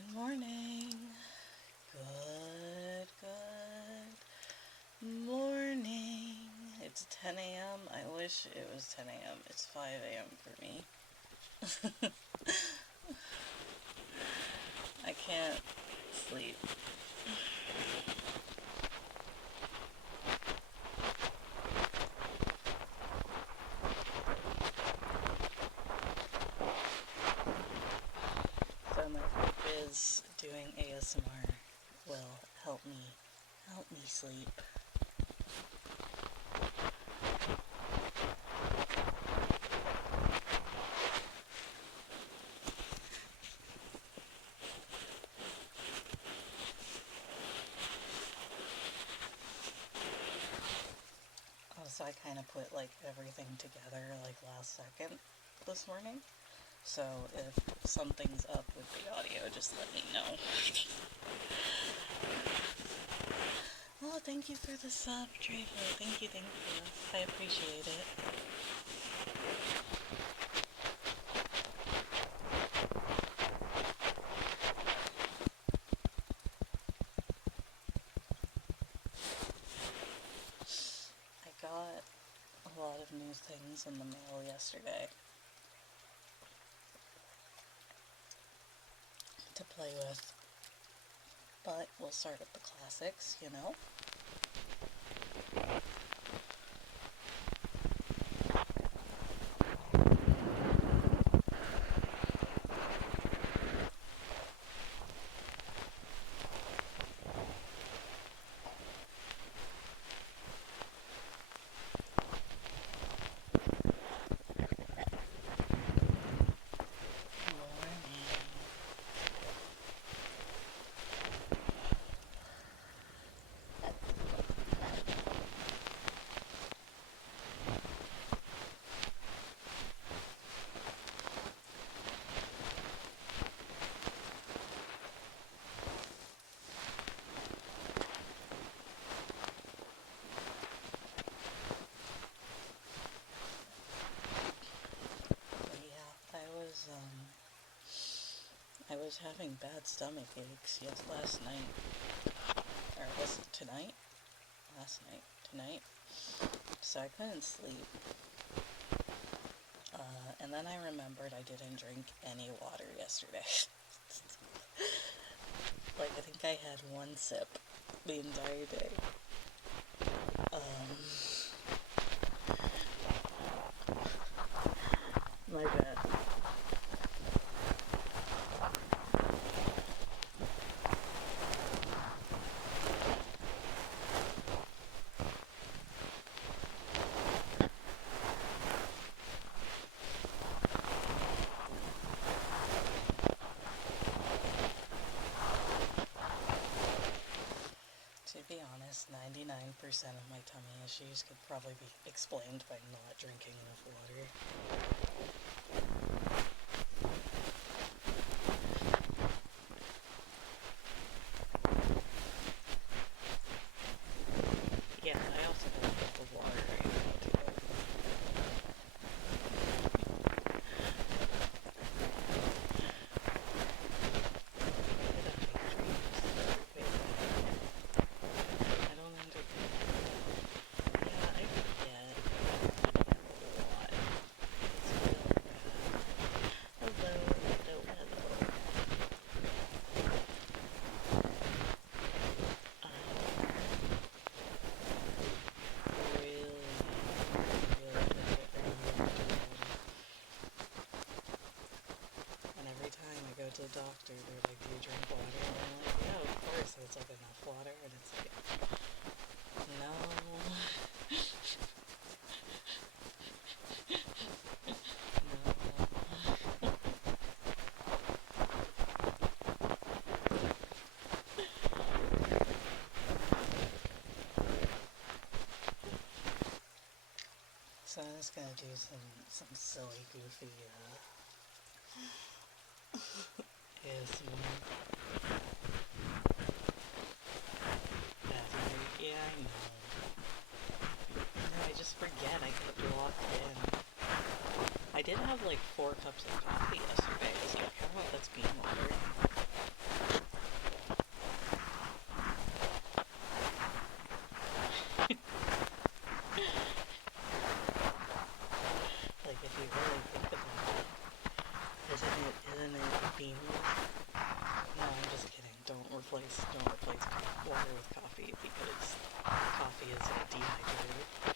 Good morning. Good morning. It's 10 a.m. I wish it was 10 a.m. It's 5 a.m. for me. I can't sleep. So my hope is doing ASMR will help me sleep. Also, I kind of put like everything together like last second this morning. So if something's up with the audio, just let me know. Oh, thank you for the sub, Draco. Thank you. I appreciate it. I got a lot of new things in the mail yesterday to play with, but we'll start with the classics, you know? I was having bad stomach aches last night, or was it tonight? Tonight. So I couldn't sleep. And then I remembered I didn't drink any water yesterday. Like, I think I had one sip the entire day. My bad. To be honest, 99% of my tummy issues could probably be explained by not drinking enough water. Yeah, I also have a cup of water right now, too. I don't understand. Yeah, I forget a lot. It's really bad. Hello. Really, and every time I go to the doctor, they're like, do you drink water? And I'm like, yeah, of course. It's like enough water, and it's like, no. So I'm just gonna do some silly, goofy, ASMR. Yeah, I know. No, I just forget I kept locked in. I did have like 4 cups of coffee yesterday. I was like, how about let's bean water? please don't replace water with coffee because coffee is a dehydrator.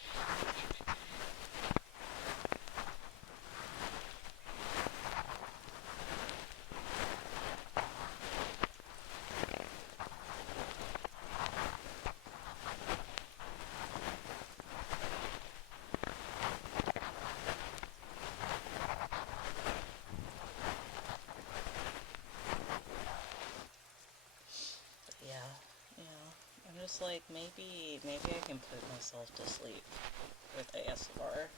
Yeah, yeah. I'm just like, maybe I can put myself to sleep with ASMR.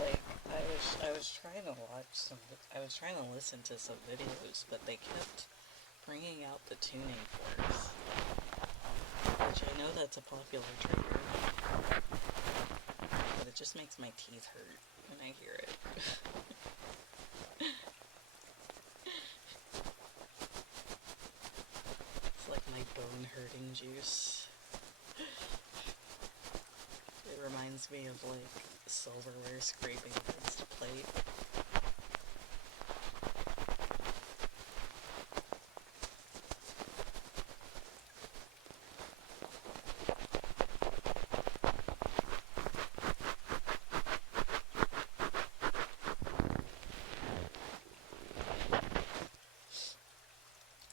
Like, I was trying to I was trying to listen to some videos, but they kept bringing out the tuning forks, which I know that's a popular trigger, but it just makes my teeth hurt when I hear it. It's like my bone hurting juice. It reminds me of like silverware scraping against a plate.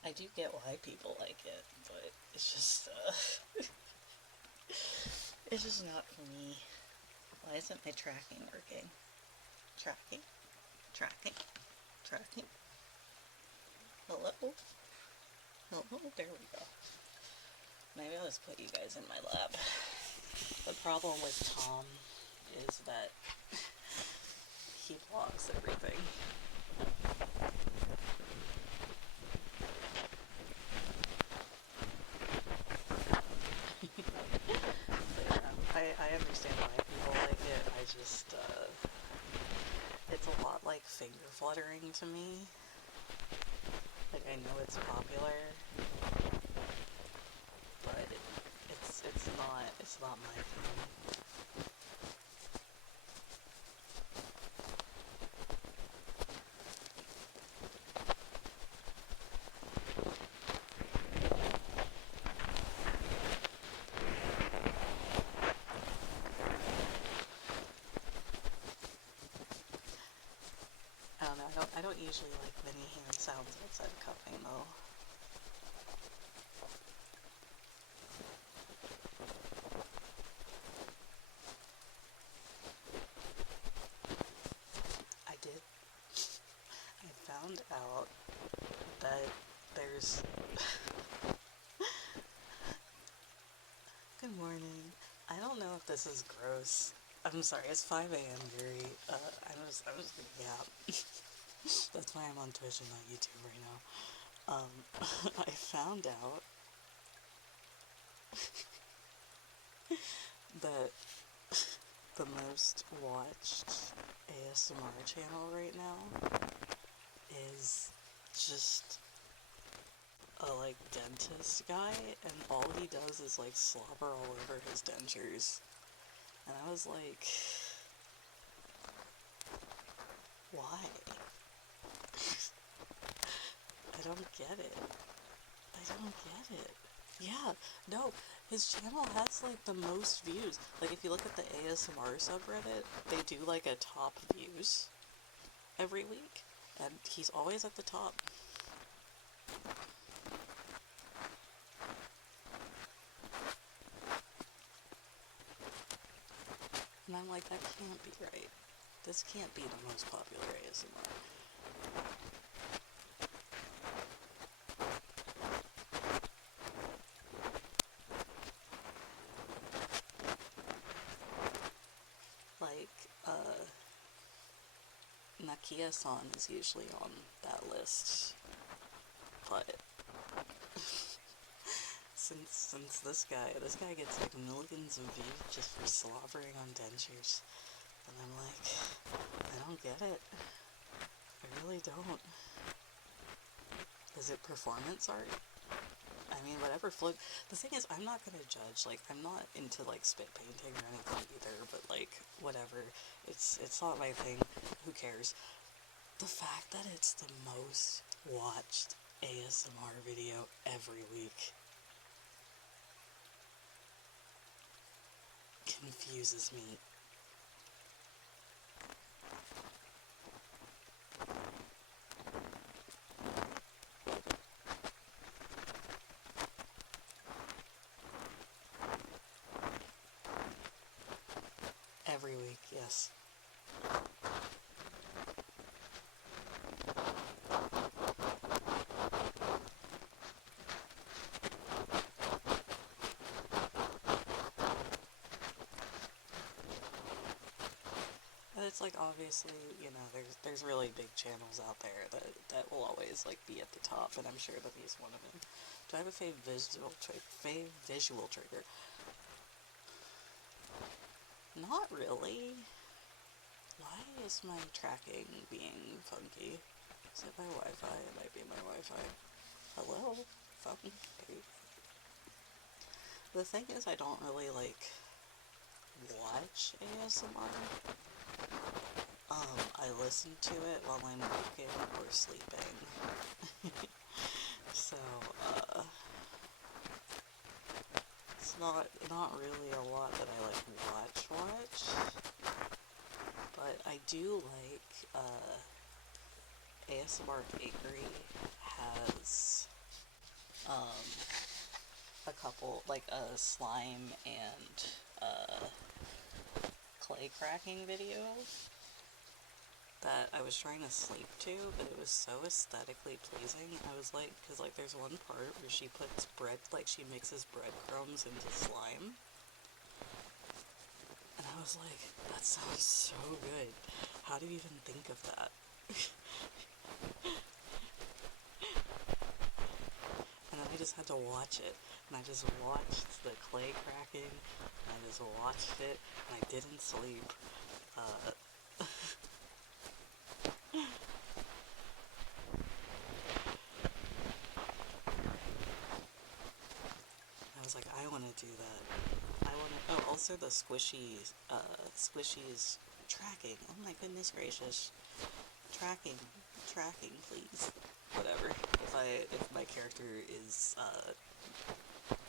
I do get why people like it, but it's just, it's just not for me. Why isn't my tracking working? Tracking? Tracking? Tracking? Hello? Hello? There we go. Maybe I'll just put you guys in my lab. The problem with Tom is that he vlogs everything. I understand why people like it. I just, it's a lot like finger fluttering to me. Like, I know it's popular, but it's not my thing. I don't know, I don't usually like many hand sounds outside of cupping though. I did. I found out that there's... Good morning. I don't know if this is gross. I'm sorry, it's 5 a.m. Gary. I'm just gonna yap. That's why I'm on Twitch and not YouTube right now. I found out that the most watched ASMR channel right now is just a like dentist guy, and all he does is like slobber all over his dentures. And I was like, why? I don't get it. I don't get it. Yeah, no, his channel has like the most views. Like if you look at the ASMR subreddit, they do like a top views every week, and he's always at the top. And I'm like, that can't be right. This can't be the most popular ASMR. Like, Nakia-san is usually on that list, but since this guy gets like millions of views just for slobbering on dentures, and I'm like, I don't get it. I really don't. Is it performance art? I mean, whatever float. The thing is, I'm not gonna judge. Like, I'm not into like spit painting or anything either. But like, whatever. It's not my thing. Who cares? The fact that it's the most watched ASMR video every week confuses me. Every week, yes. And it's like, obviously, you know, there's really big channels out there that will always like be at the top, and I'm sure that he's one of them. Do I have a fave visual trigger? Not really. Why is my tracking being funky? Is it my Wi-Fi? It might be my Wi-Fi. Hello? Phone? Okay. The thing is, I don't really, like, watch ASMR. I listen to it while I'm working or sleeping. So, it's not really a lot that I, like, watch. But I do like, ASMR Bakery has, a couple, like, a slime and, clay cracking video that I was trying to sleep to, but it was so aesthetically pleasing. I was like, because, like, there's one part where she puts bread, like, she mixes breadcrumbs into slime. And I was like, that sounds so good. How do you even think of that? And then I just had to watch it. And I just watched the clay cracking. And I just watched it. And I didn't sleep. I was like, I want to do that. I want to. Oh, also the squishies, tracking. Oh my goodness gracious. Tracking, please. Whatever. If my character is,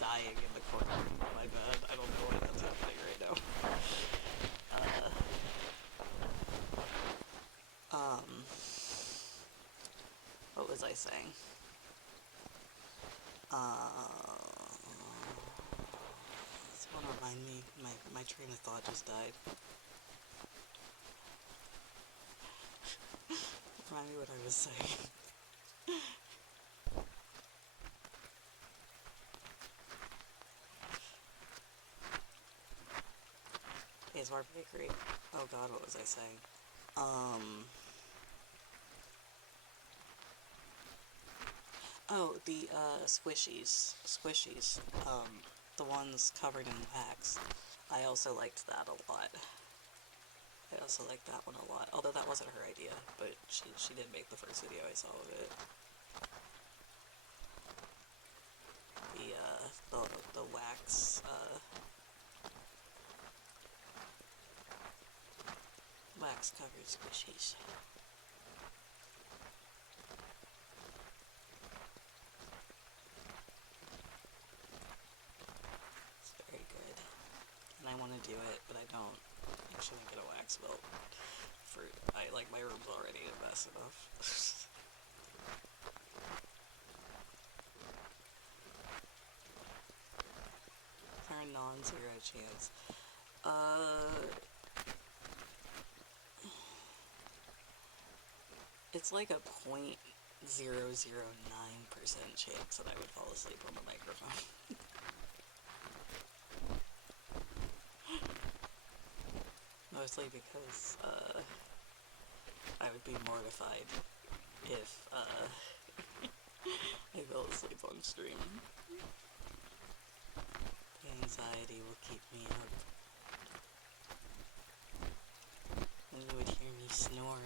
dying in the corner of my bed, I don't know why that's happening right now. What was I saying? Someone remind me, my train of thought just died. Remind me what I was saying. ASMR Bakery. Oh god, what was I saying? Oh, the, squishies. The ones covered in wax. I also liked that a lot. I also liked that one a lot. Although that wasn't her idea, but she did make the first video I saw of it. The wax, wax covered squishies. It's very good. And I want to do it, but I don't actually get a wax melt. My room's already a mess enough. For a non-zero chance. It's like a 0.009% chance that I would fall asleep on the microphone. Mostly because, I would be mortified if, I fell asleep on stream. The anxiety will keep me up. And you would hear me snore.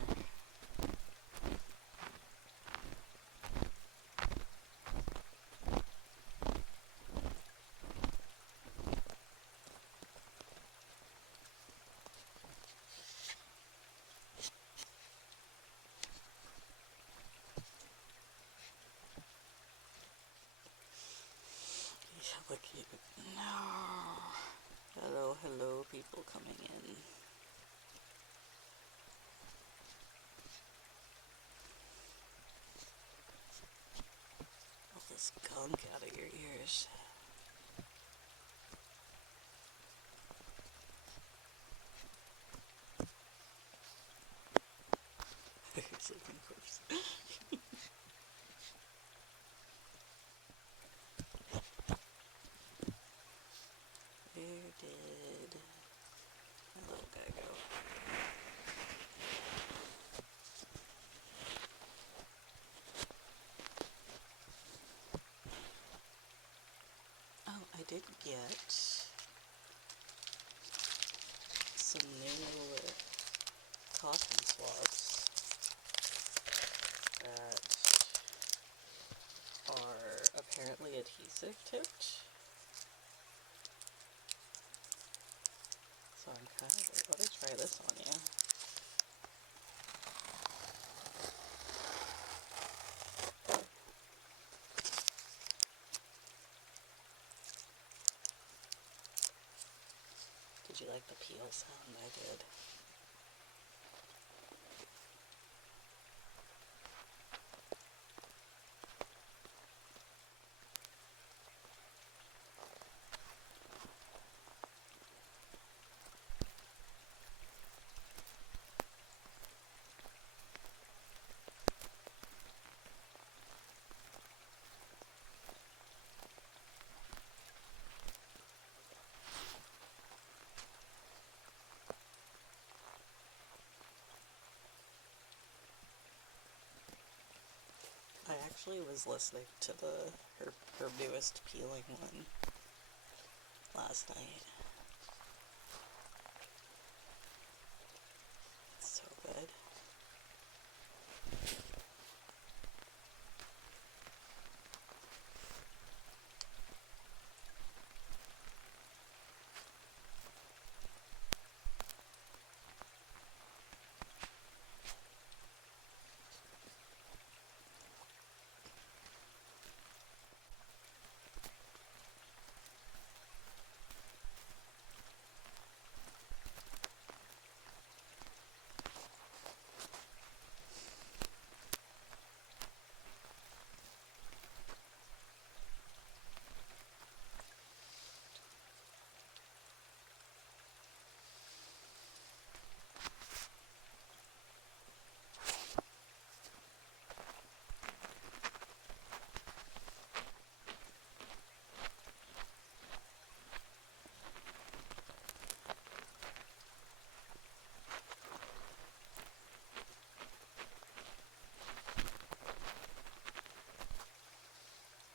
look cute. No. Hello, hello, people coming in. All this gunk out of your ears. He's looking first. Where did my little guy go? Oh, I did get some new cotton swabs that are apparently adhesive tipped. So I'm kind of like, let me try this on you. Did you like the peel sound I did? I actually was listening to her newest peeling one last night. It's so good.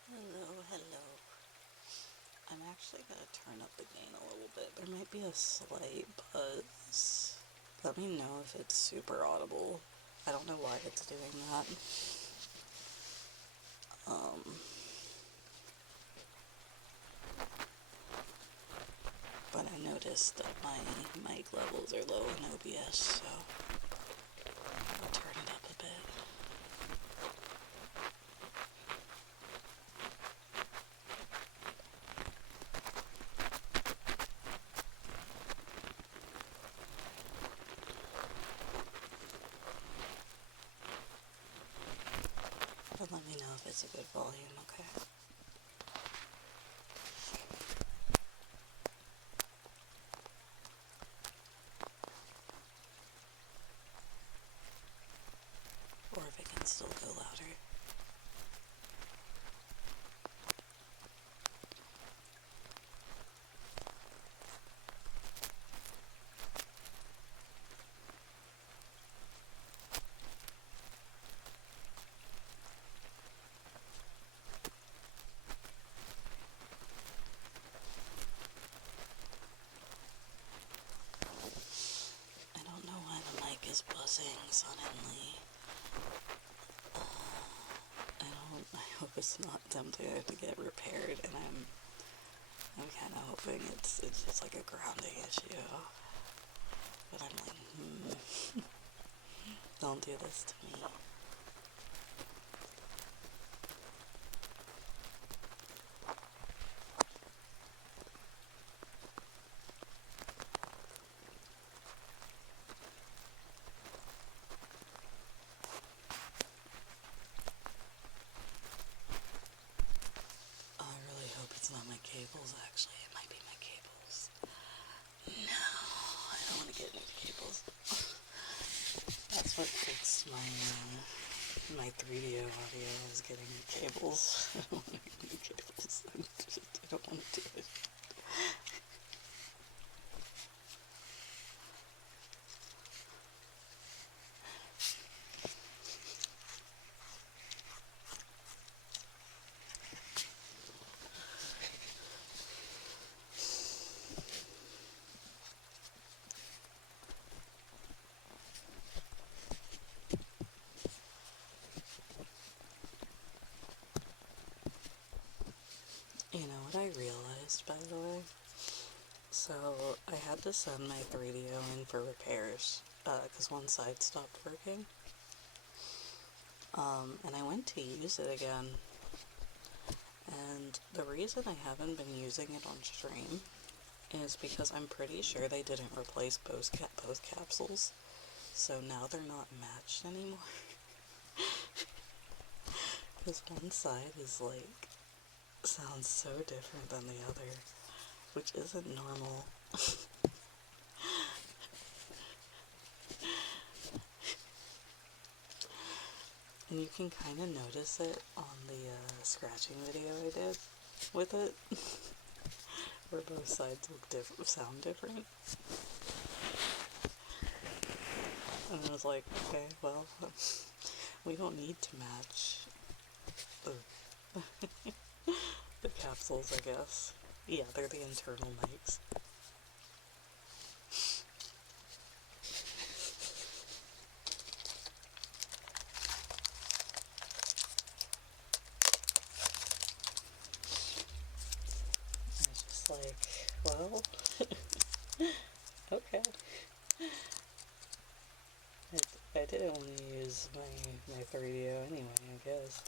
Hello, hello. I'm actually going to turn up the gain a little bit. There might be a slight buzz. Let me know if it's super audible. I don't know why it's doing that. But I noticed that my mic levels are low in OBS, so I'll turn it up a bit. But let me know if it's a good volume, okay? Or if it can still go louder. I don't know why the mic is buzzing suddenly. I hope it's not something I have to get repaired, and I'm kind of hoping it's just like a grounding issue. But I'm like, don't do this to me. cables, actually. It might be my cables. No, I don't want to get into cables. That's what fits my 3D audio, is getting cables. I don't want to get into cables. I don't want to do it. You know what I realized, by the way? So, I had to send my 3DO in for repairs, because one side stopped working. And I went to use it again. And the reason I haven't been using it on stream is because I'm pretty sure they didn't replace both capsules. So now they're not matched anymore. Because one side is like, sounds so different than the other, which isn't normal. And you can kind of notice it on the scratching video I did with it, where both sides look sound different. And I was like, okay, well, we don't need to match the capsules, I guess. Yeah, they're the internal mics. It's just like, well, okay. I didn't want to use my 3DO anyway, I guess.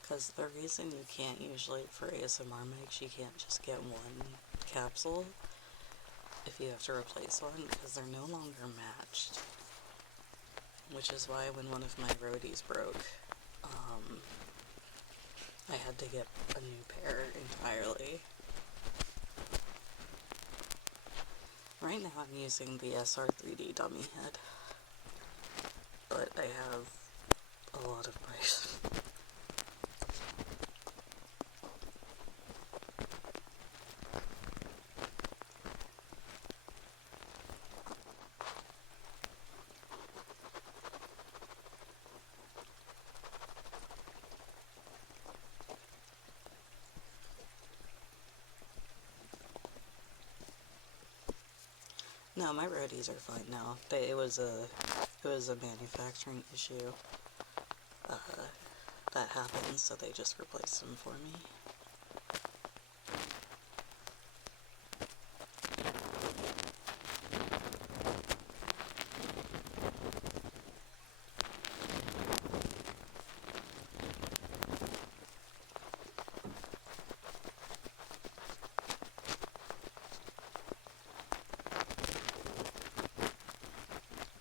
Because the reason you can't usually, for ASMR mics, you can't just get one capsule if you have to replace one, because they're no longer matched. Which is why when one of my roadies broke, I had to get a new pair entirely. Right now I'm using the SR3D dummy head, but I have a lot of mice. No, my roadies are fine now. It was a manufacturing issue that happened, so they just replaced them for me.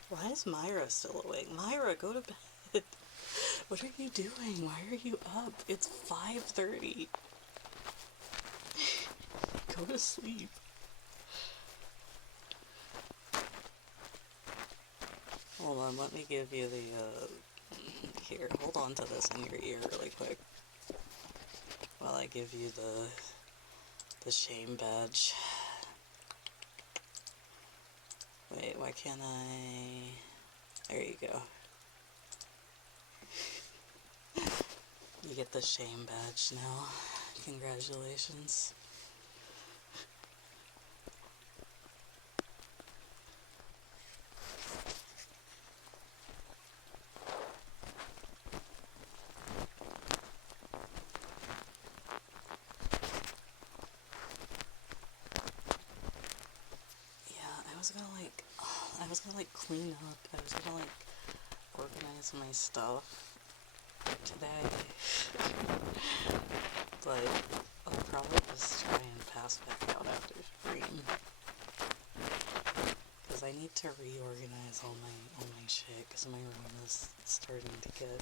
Why is Myra still awake? Myra, go to bed. What are you doing? Why are you up? It's 5:30. Go to sleep. Hold on, let me give you the, here, hold on to this in your ear really quick. While I give you the shame badge. Wait, why can't I... There you go. You get the shame badge now. Congratulations. I was like clean up. I was gonna like organize my stuff today. But I'll probably just try and pass back out after stream. Because I need to reorganize all my shit, because my room is starting to get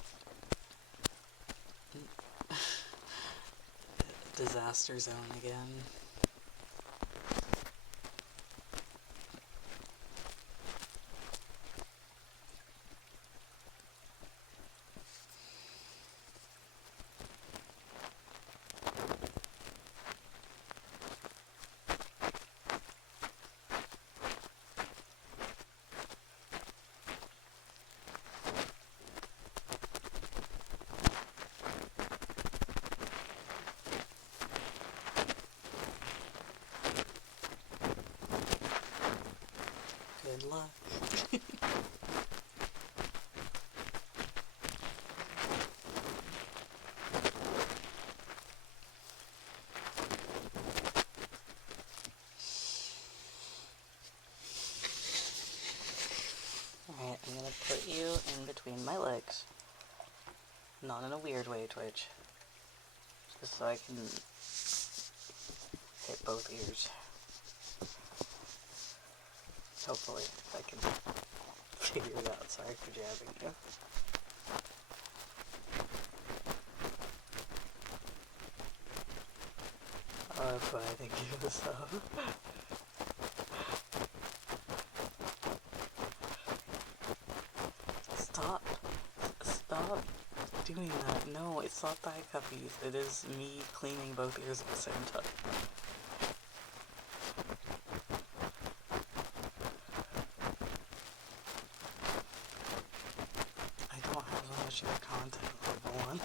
a disaster zone again. Good luck. Alright, I'm gonna put you in between my legs. Not in a weird way, Twitch. Just so I can hit both ears. Hopefully, I can figure it out. Sorry for jabbing you. Oh, that's why I think you was Stop. Stop doing that. No, it's not thigh cuppies. It is me cleaning both ears at the same time. I don't have much of your content level on.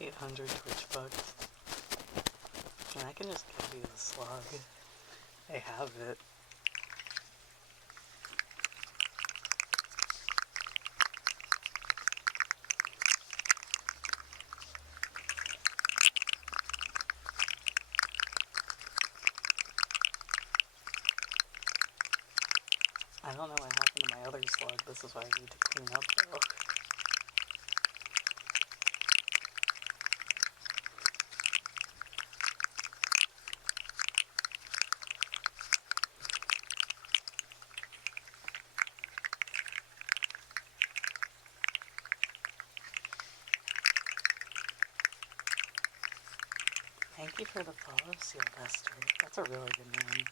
$800 Twitch bucks. And I can just give you the slug. I have it. I don't know what happened to my other slug. This is why I need to clean up though. Thank you for the follow, Sylvester. That's a really good name.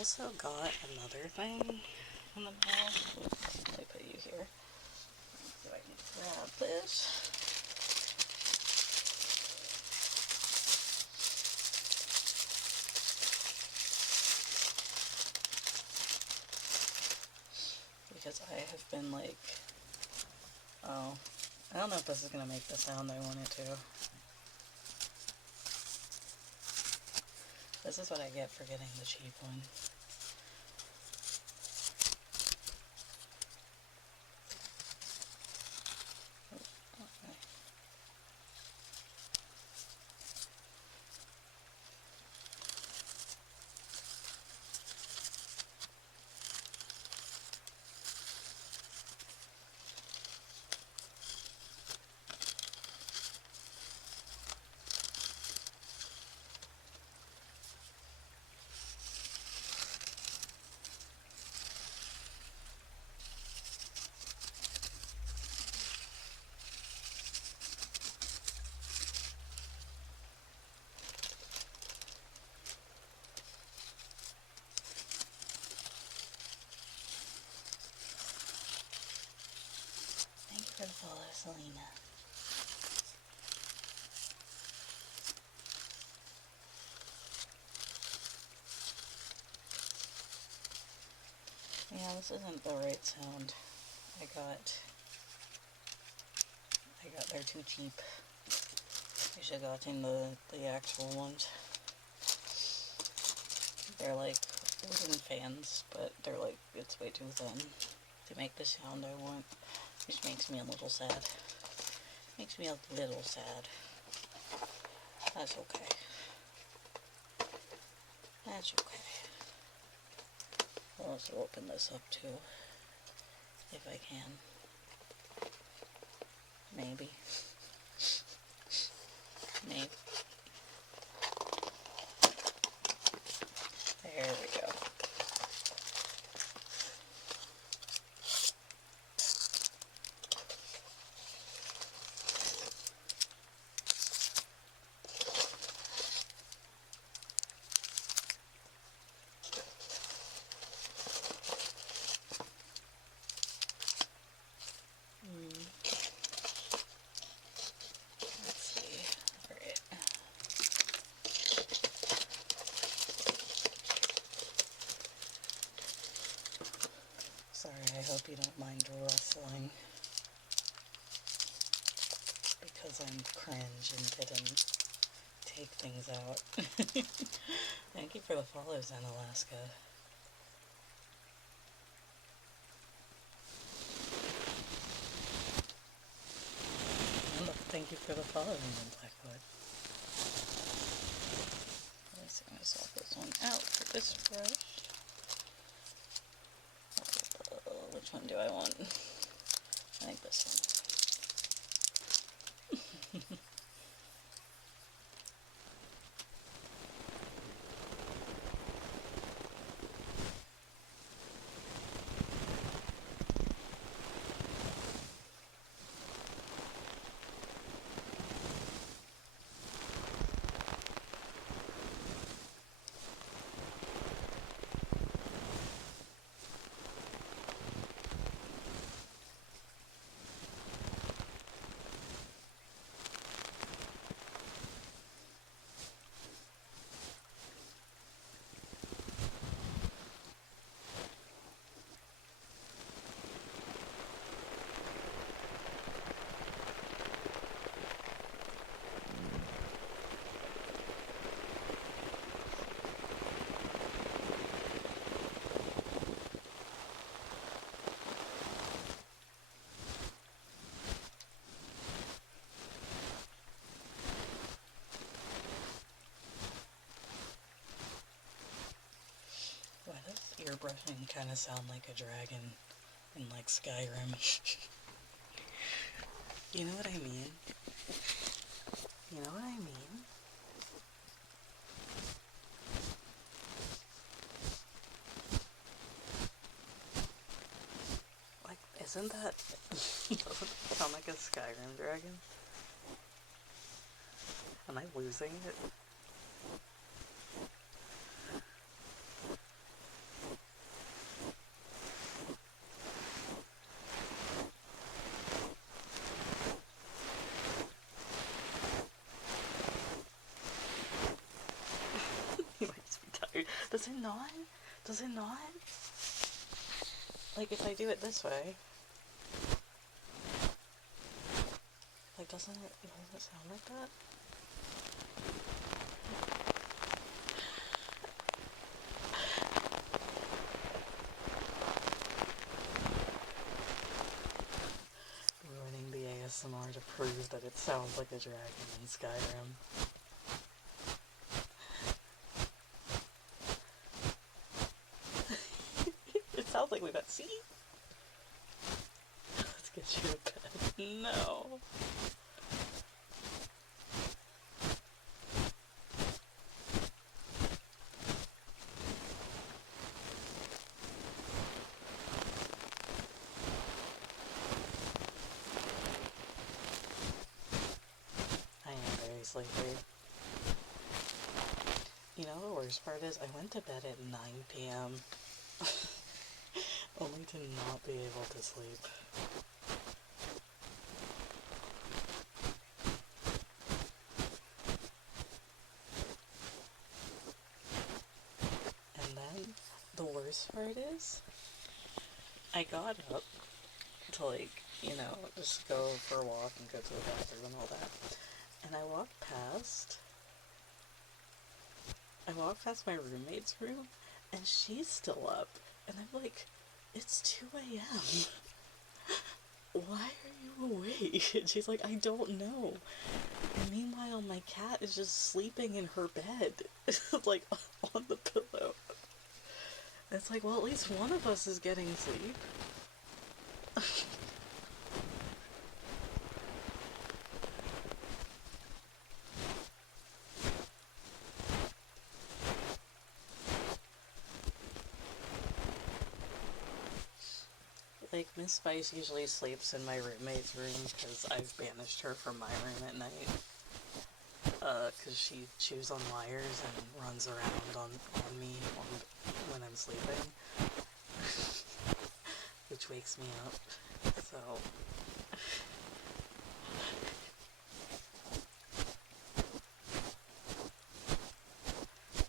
also got another thing in the mail. Let me put you here so I can grab this. Because I have been like, oh, I don't know if this is going to make the sound I want it to. This is what I get for getting the cheap one. Okay. Thank you for the follow, Selena. Yeah, this isn't the right sound. I got they're too cheap. I should have gotten the actual ones. They're like wooden fans, but they're like, it's way too thin to make the sound I want, which makes me a little sad. Makes me a little sad. That's okay. That's okay. I'll also open this up too, if I can. Maybe. Maybe. There we go. Let's see. Alright. Sorry, I hope you don't mind rustling. Because I'm cringe and didn't take things out. Thank you for the follows in Alaska. And thank you for the follow in Blackwood. Let's see, I'm going to swap this one out for this brush. Which one do I want? I think this one. Why does ear brushing kind of sound like a dragon in like Skyrim? You know what I mean? You know what I mean? Like, isn't that doesn't it sound like a Skyrim dragon? Am I losing it? Does it not? Does it not? Like, if I do it this way, like, doesn't it sound like that? Ruining the ASMR to prove that it sounds like a dragon in Skyrim. It sounds like we got see. Let's get you a bed. No. I am very sleepy. You know, the worst part is I went to bed at 9 p.m. only to not be able to sleep. And then, the worst part is, I got up to, like, you know, just go for a walk and go to the bathroom and all that. And I walked past my roommate's room, and she's still up. And I'm like, it's 2 a.m. Why are you awake? And she's like, I don't know. And meanwhile, my cat is just sleeping in her bed, like, on the pillow. And it's like, well, at least one of us is getting sleep. Like, Miss Spice usually sleeps in my roommate's room because I've banished her from my room at night. Because she chews on wires and runs around on me when I'm sleeping. Which wakes me up. So...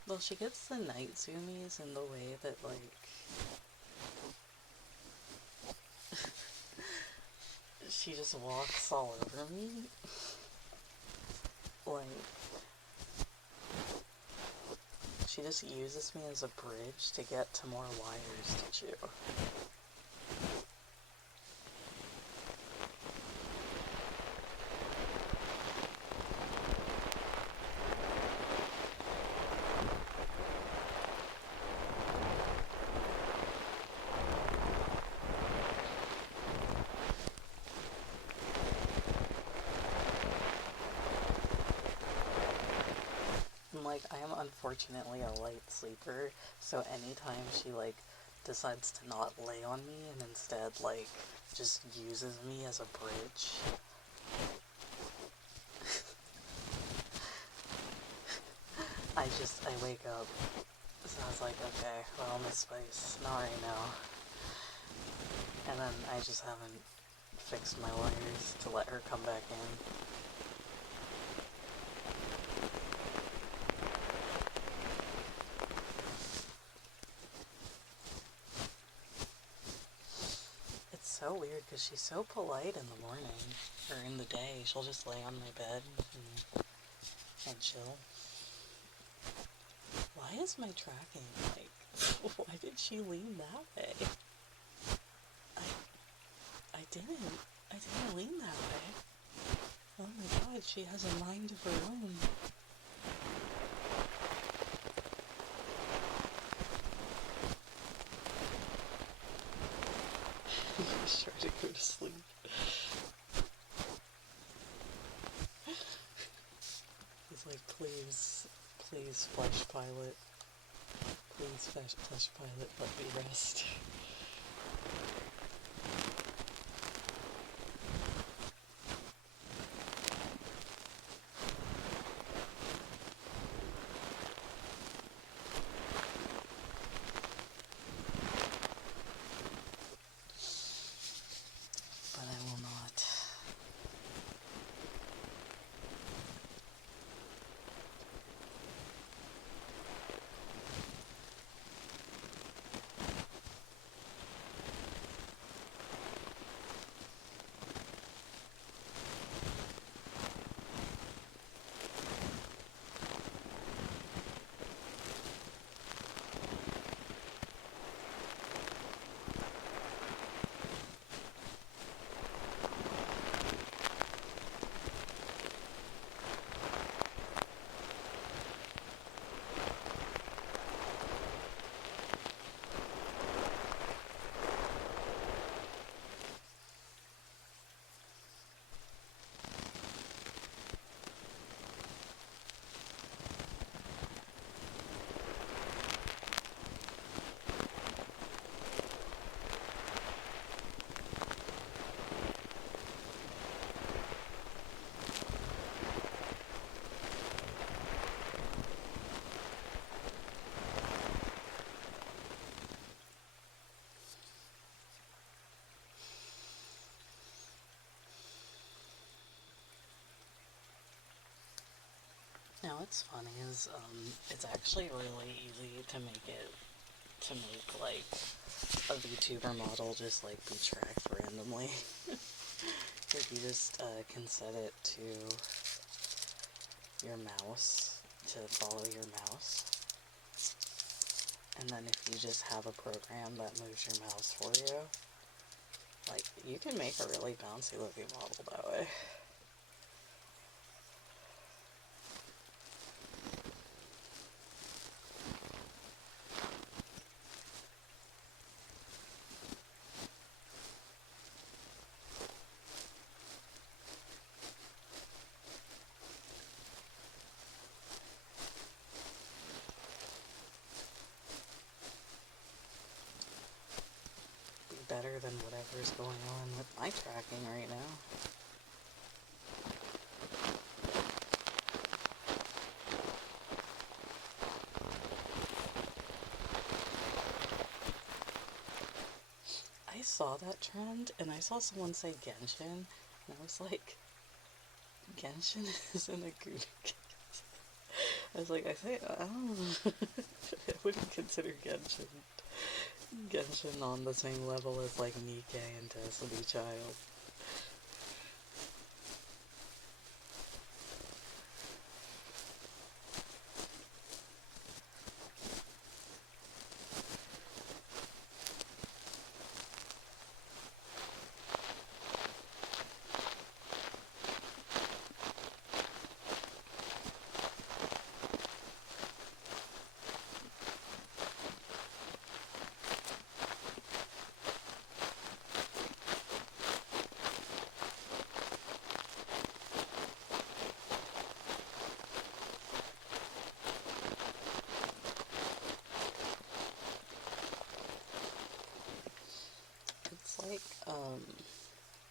Well, she gets the night zoomies in the way that, like... she just walks all over me. Like... she just uses me as a bridge to get to more wires to chew. Like, I am unfortunately a light sleeper, so anytime she, like, decides to not lay on me and instead, like, just uses me as a bridge. I wake up. So I was like, okay, well, Miss Spice, not right now. And then I just haven't fixed my wires to let her come back in. So weird because she's so polite in the morning or in the day. She'll just lay on my bed and chill. Why is my tracking like? Why did she lean that way? I didn't lean that way. Oh my god, she has a mind of her own. He's trying to go to sleep. He's like, please, Flesh Pilot. Please, Flesh Pilot, let me rest. But I will not. Now what's funny is, it's actually really easy to make like, a VTuber model just, like, be tracked randomly. Like, you just, can set it to your mouse, to follow your mouse. And then if you just have a program that moves your mouse for you, like, you can make a really bouncy looking model that way. Be better than whatever's going on with my tracking right now. I saw that trend, and I saw someone say Genshin, and I was like, Genshin isn't a good game. I was like, I wouldn't consider Genshin on the same level as, like, Nikkei and Destiny Child.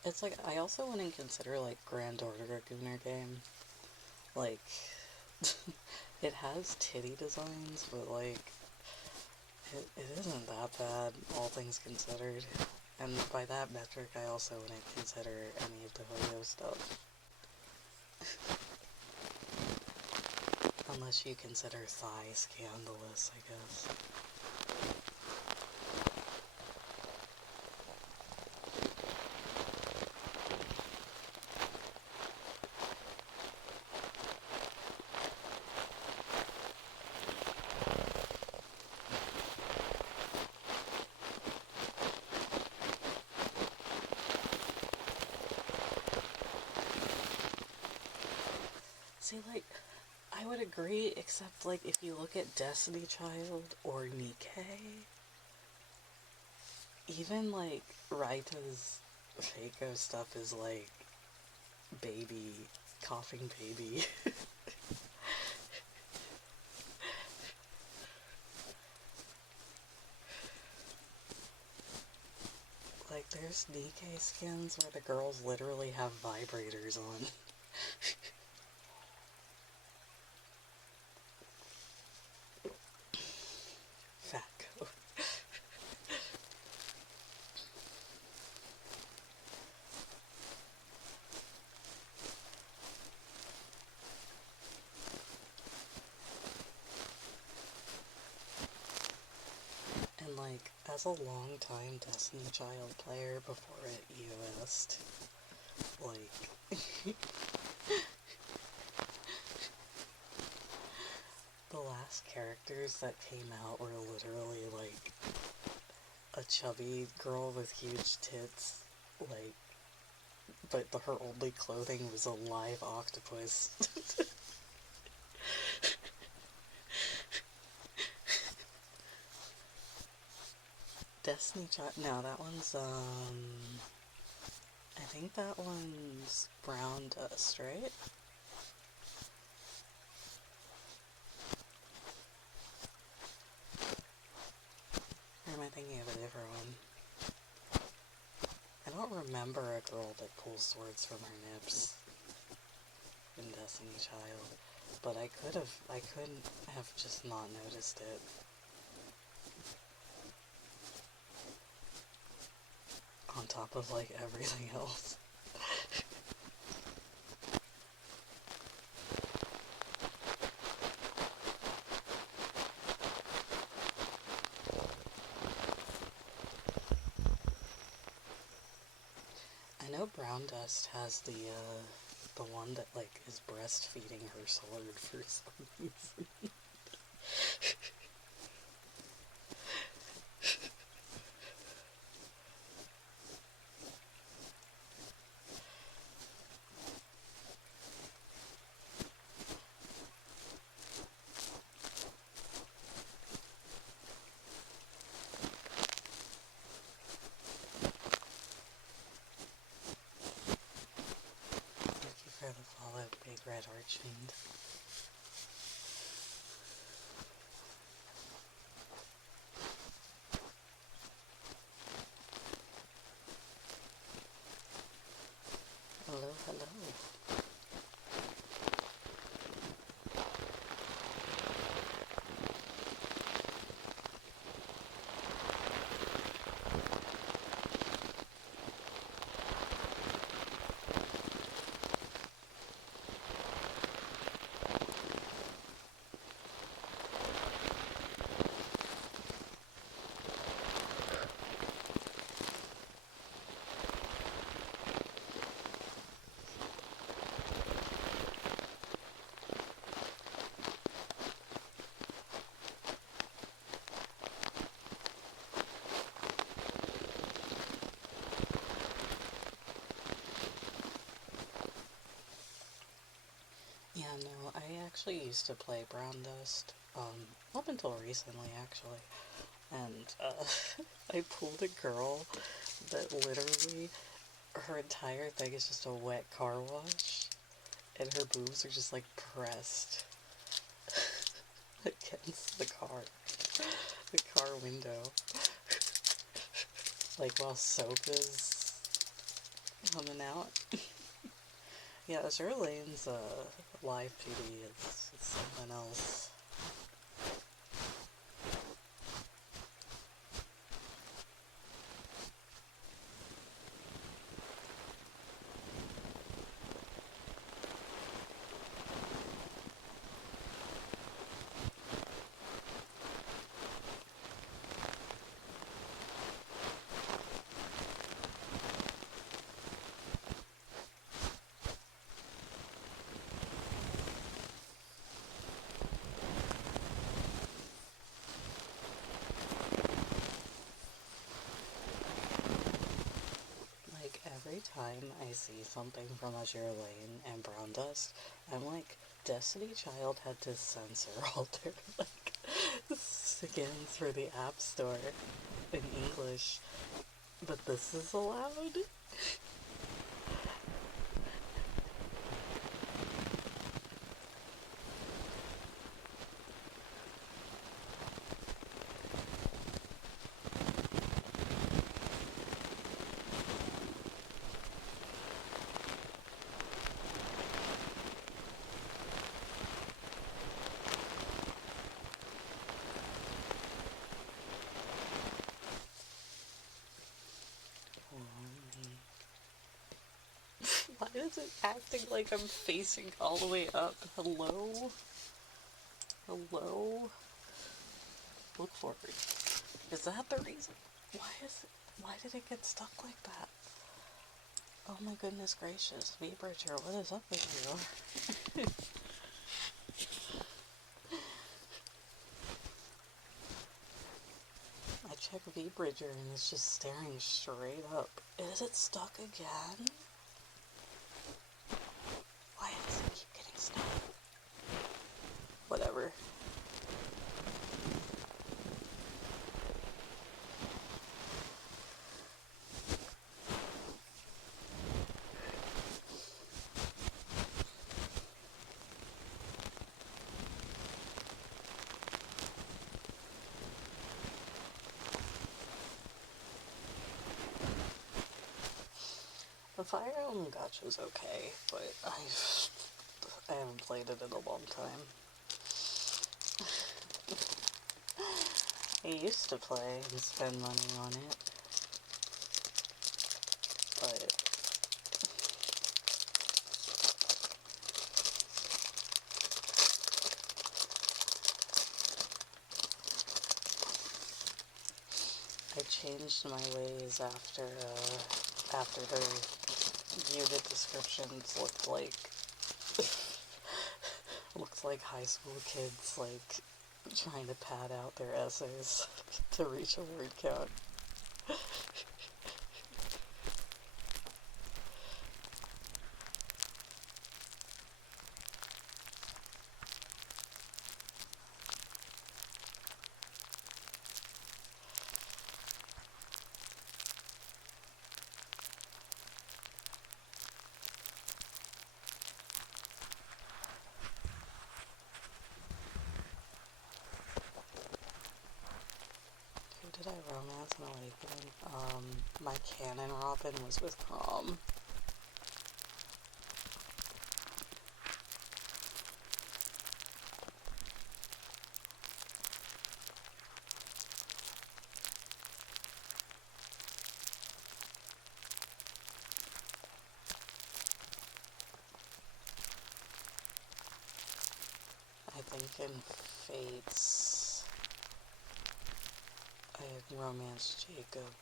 It's like, I also wouldn't consider, like, Grand Order a Gooner game. Like, it has titty designs, but, like, it isn't that bad, all things considered. And by that metric, I also wouldn't consider any of the Hoyo stuff. Unless you consider thigh scandalous, I guess. See, like, I would agree, except, like, if you look at Destiny Child or Nikkei, even, like, Raita's Fako stuff is, like, baby, coughing baby. Like, there's Nikkei skins where the girls literally have vibrators on. Fatco. And, like, as a long-time Destiny Child player before it EOS'd, like, the last characters that came out were literally, like, a chubby girl with huge tits, like, but her only clothing was a live octopus. Destiny Child, no, that one's, I think that one's Brown Dust, right? Or am I thinking of a different one? I don't remember a girl that pulls swords from her nips in Destiny Child, but I couldn't have just not noticed it. On top of, like, everything else. Brown Dust has the one that, like, is breastfeeding her sword for some reason. Thank you for the follow, Big Red Archfiend. Hello, hello. Yeah, no, I actually used to play Brown Dust, up until recently, actually. And, I pulled a girl that literally, her entire thing is just a wet car wash, and her boobs are just, like, pressed against the car window. Like, while soap is coming out. Yeah, Charlene's, live beauty is something else. Like, every time I see something from Azure Lane and Brown Dust, I'm like, Destiny Child had to censor all their, like, skins for the App Store in English, but this is allowed? Why is it acting like I'm facing all the way up? Hello? Hello? Look forward. Is that the reason? Why did it get stuck like that? Oh my goodness gracious. V-Bridger, what is up with you? I check V-Bridger and it's just staring straight up. Is it stuck again? Why does it keep getting stuck? Whatever. The Fire Emblem Gacha's okay, but I haven't played it in a long time. I used to play and spend money on it, but I changed my ways after the unit descriptions looked like high school kids, like, trying to pad out their essays to reach a word count. Who did I romance and awaken? My canon Robin was with Prom. I think in Fates, I had romanced Jacob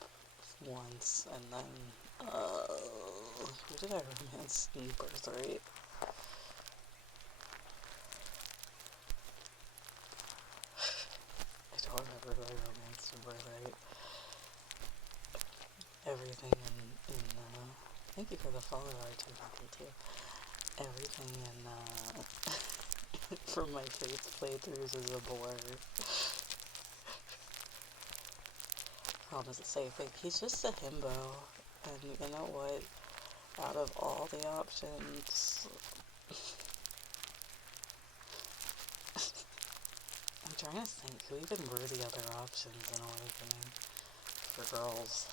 once, and then, who did I romance in Birthright? I don't remember who I romanced in Birthright. Everything thank you for the follow, R2 too. Everything in, from my Fates playthroughs is a blur. Promise a safe thing. He's just a himbo, and you know what? Out of all the options, I'm trying to think who even were the other options in Awakening for girls.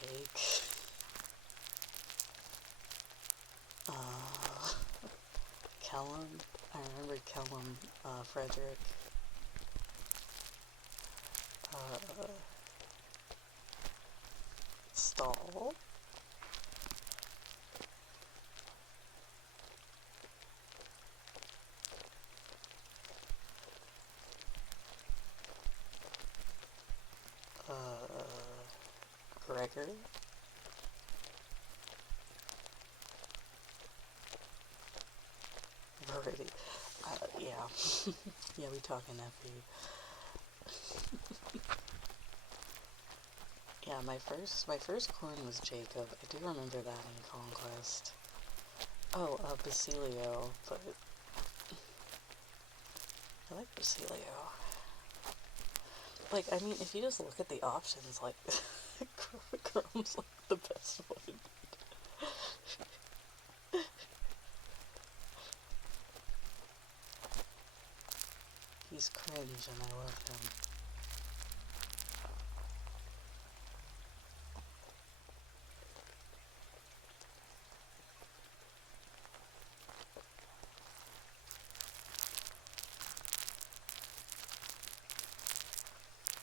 Bake. Kellum. I remember Kellum, Frederick. Stall. Gregor. Already. Yeah. Yeah, we talking nephew. Yeah, my first corn was Jacob. I do remember that in Conquest. Oh, Basilio, but I like Basilio. Like, I mean, if you just look at the options, like, Chrome's like the best one. He's cringe and I love him.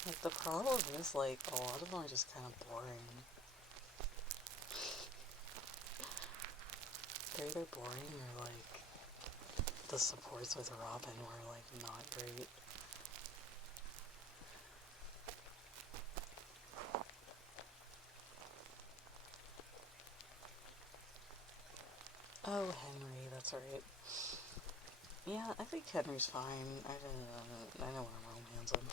Like, the problem is, like, a lot of them are just kind of boring. They're either boring or, like, the supports with Robin were, like, not great. Oh, Henry, that's right. Yeah, I think Henry's fine. I don't want to romance him.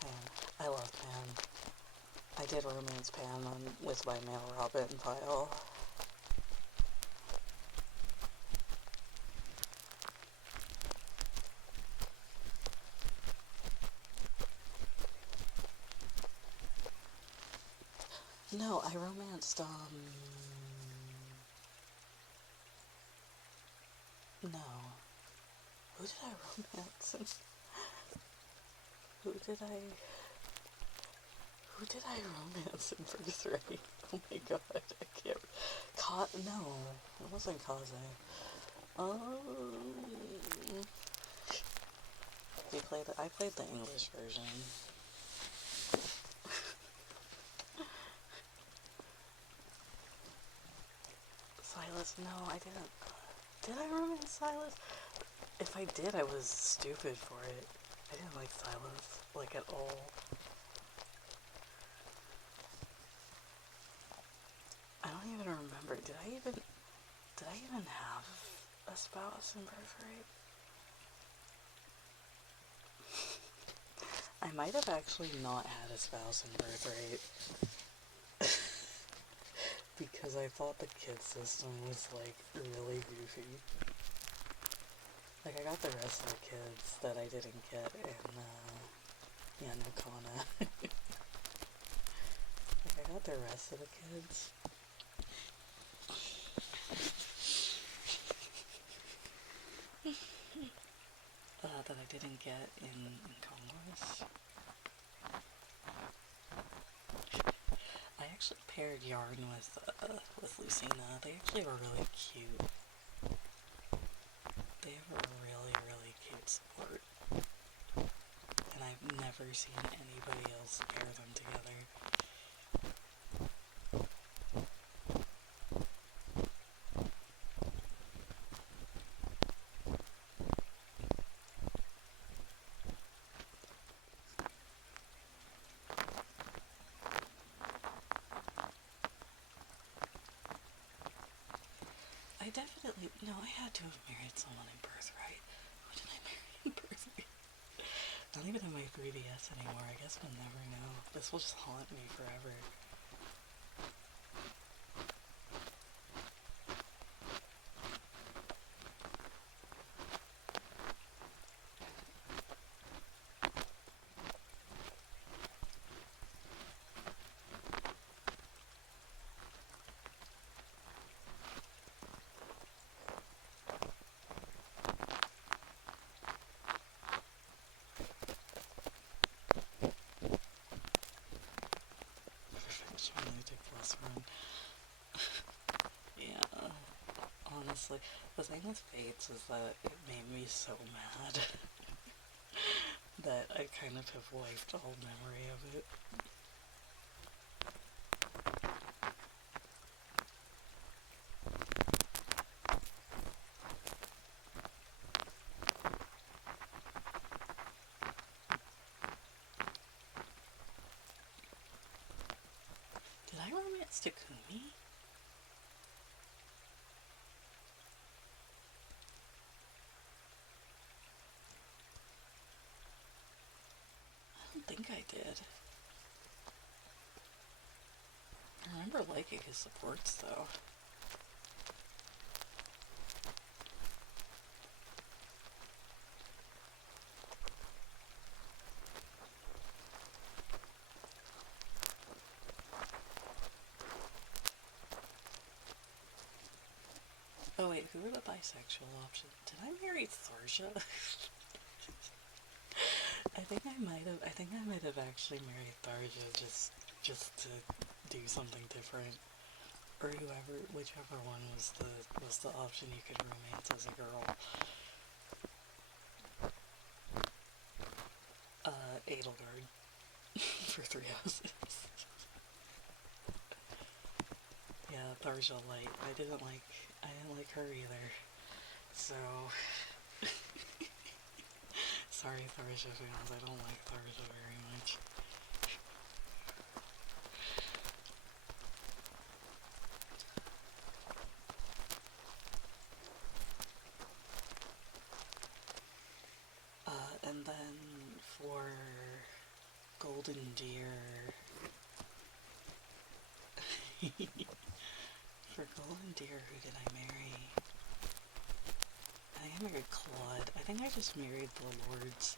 Pan. I love Pan. I did romance Pan with my male Robin pile. No, I romanced, no. Who did I romance? Who did I romance in Birthright? Oh my god, I can't... No, it wasn't Kaze. I played the English version. Silas, no, I didn't. Did I romance Silas? If I did, I was stupid for it. I didn't like Silas, like, at all. I don't even remember. Did I even have a spouse in birthright? I might have actually not had a spouse in birthright. Because I thought the kid system was, like, really goofy. Like, I got the rest of the kids that I didn't get in, yeah, no Kana. Like, I got the rest of the kids. That I didn't get in Congress. I actually paired Yarn with Lucina. They actually were really cute. They have a really, really cute sport. And I've never seen anybody else pair them together. I definitely, no, I had to have married someone in birthright. Who did I marry in birthright? Not even in my 3DS anymore. I guess we'll never know. This will just haunt me forever. Perfectionistic plus run. Yeah. Honestly, the thing with Fates is that it made me so mad that I kind of have wiped all memory of it. Did I romance Takumi? I don't think I did. I remember liking his supports though. Oh wait, who were the bisexual options? Did I marry Tharsha? I think I might have actually married Tharsha just to do something different. Or whichever one was the option you could romance as a girl. Edelgard for 3 houses. Yeah, Tharsha Light. I didn't like her either. So sorry, Tharsha fans, I don't like Tharsha very much. And then for Golden Deer, for Golden Deer, who did I marry? I think I married Claude. I think I just married the Lords.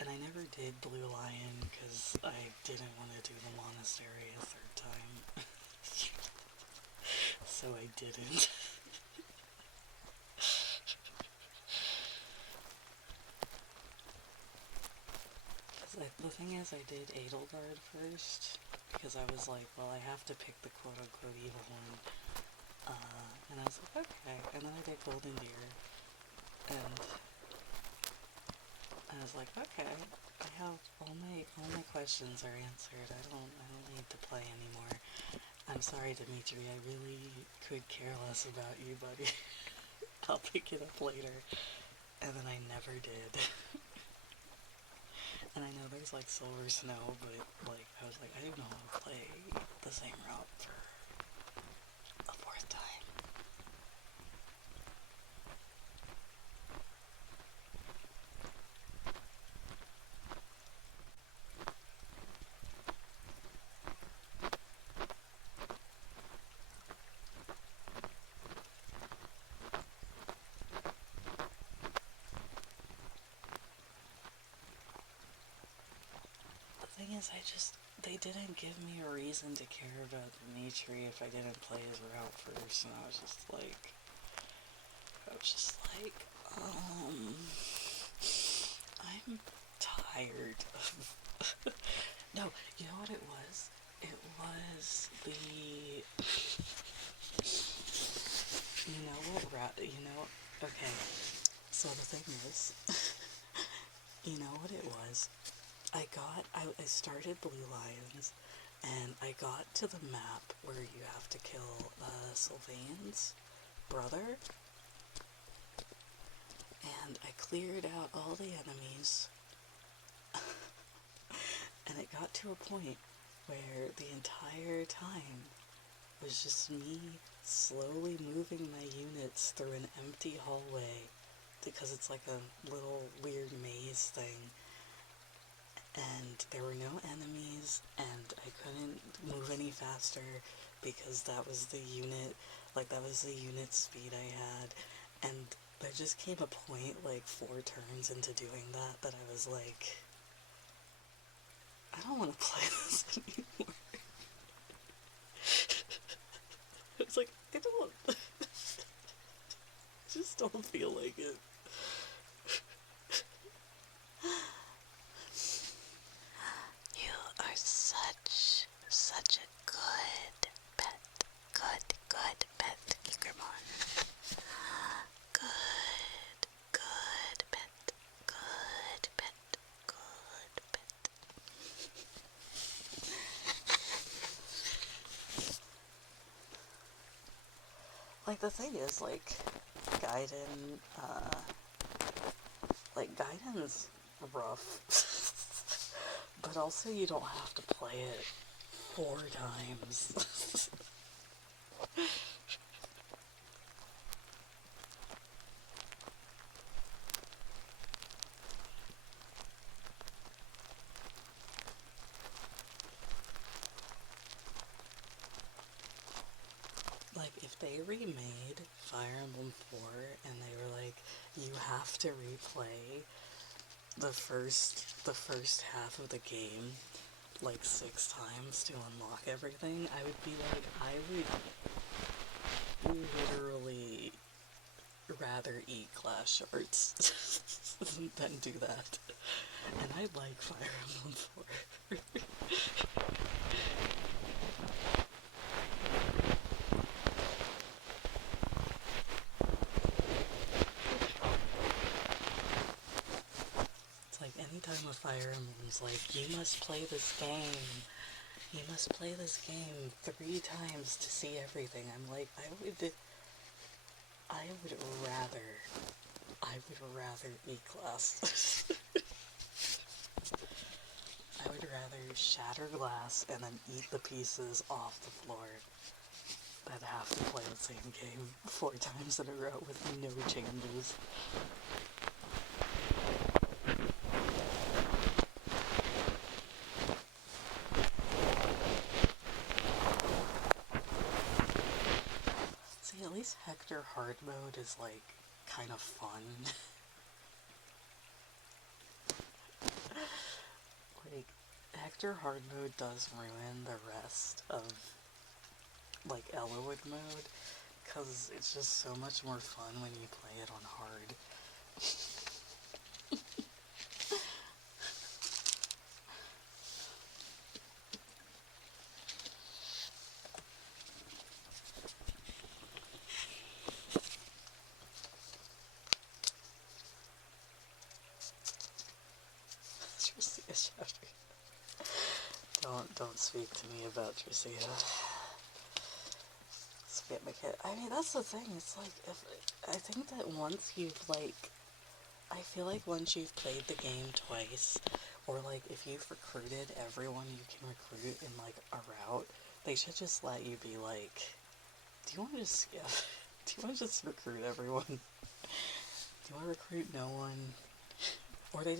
And I never did Blue Lion because I didn't want to do the monastery a 3rd time. So I didn't. The thing is, I did Edelgard first because I was like, well, I have to pick the quote-unquote evil one. And I was like, okay. And then I did Golden Deer. And I was like, okay, I have all my questions are answered. I don't need to play anymore. I'm sorry, Dimitri, I really could care less about you, buddy. I'll pick it up later. and then I never did. And I know there's like Silver Snow, but like I was like, I don't know how to play the same route for a fourth time. The thing is, they didn't give me a reason to care about Dimitri if I didn't play his route first, and I was just like, I'm tired of... No, you know what it was? It was the... Okay, so the thing is, you know what it was? I started Blue Lions, and I got to the map where you have to kill Sylvain's brother, and I cleared out all the enemies, and it got to a point where the entire time was just me slowly moving my units through an empty hallway, because it's like a little weird maze thing, and there were no enemies, and I couldn't move any faster because that was the unit speed I had, and there just came a point like 4 turns into doing that I was like, I don't want to play this anymore. It's like, I just don't feel like it. You are such a good pet. Good pet, Kikermon. Good pet. Good pet. Good pet. Like, the thing is, like, Gaiden's rough. But also you don't have to play it 4 times. Like, if they remade Fire Emblem 4 and they were like, you have to replay the first half of the game like 6 times to unlock everything, I would be like, I would literally rather eat glass shards than do that. And I like Fire Emblem 4. It's like, anytime a Fire Emblem's like, you must play this game. You must play this game 3 times to see everything. I'm like, I would rather eat glass. I would rather shatter glass and then eat the pieces off the floor than have to play the same game 4 times in a row with no changes. See, at least Hector hard mode is like kind of fun. Like, Hector hard mode does ruin the rest of like Elowood mode, because it's just so much more fun when you play it on hard. Tricia shouting. Don't speak to me about Tricia. Spit my kid. I mean, that's the thing. It's like, I think that once you've like I feel like once you've played the game twice, or like if you've recruited everyone you can recruit in like a route, they should just let you be like, do you want to just skip? Do you want to just recruit everyone? Do you want to recruit no one? Or they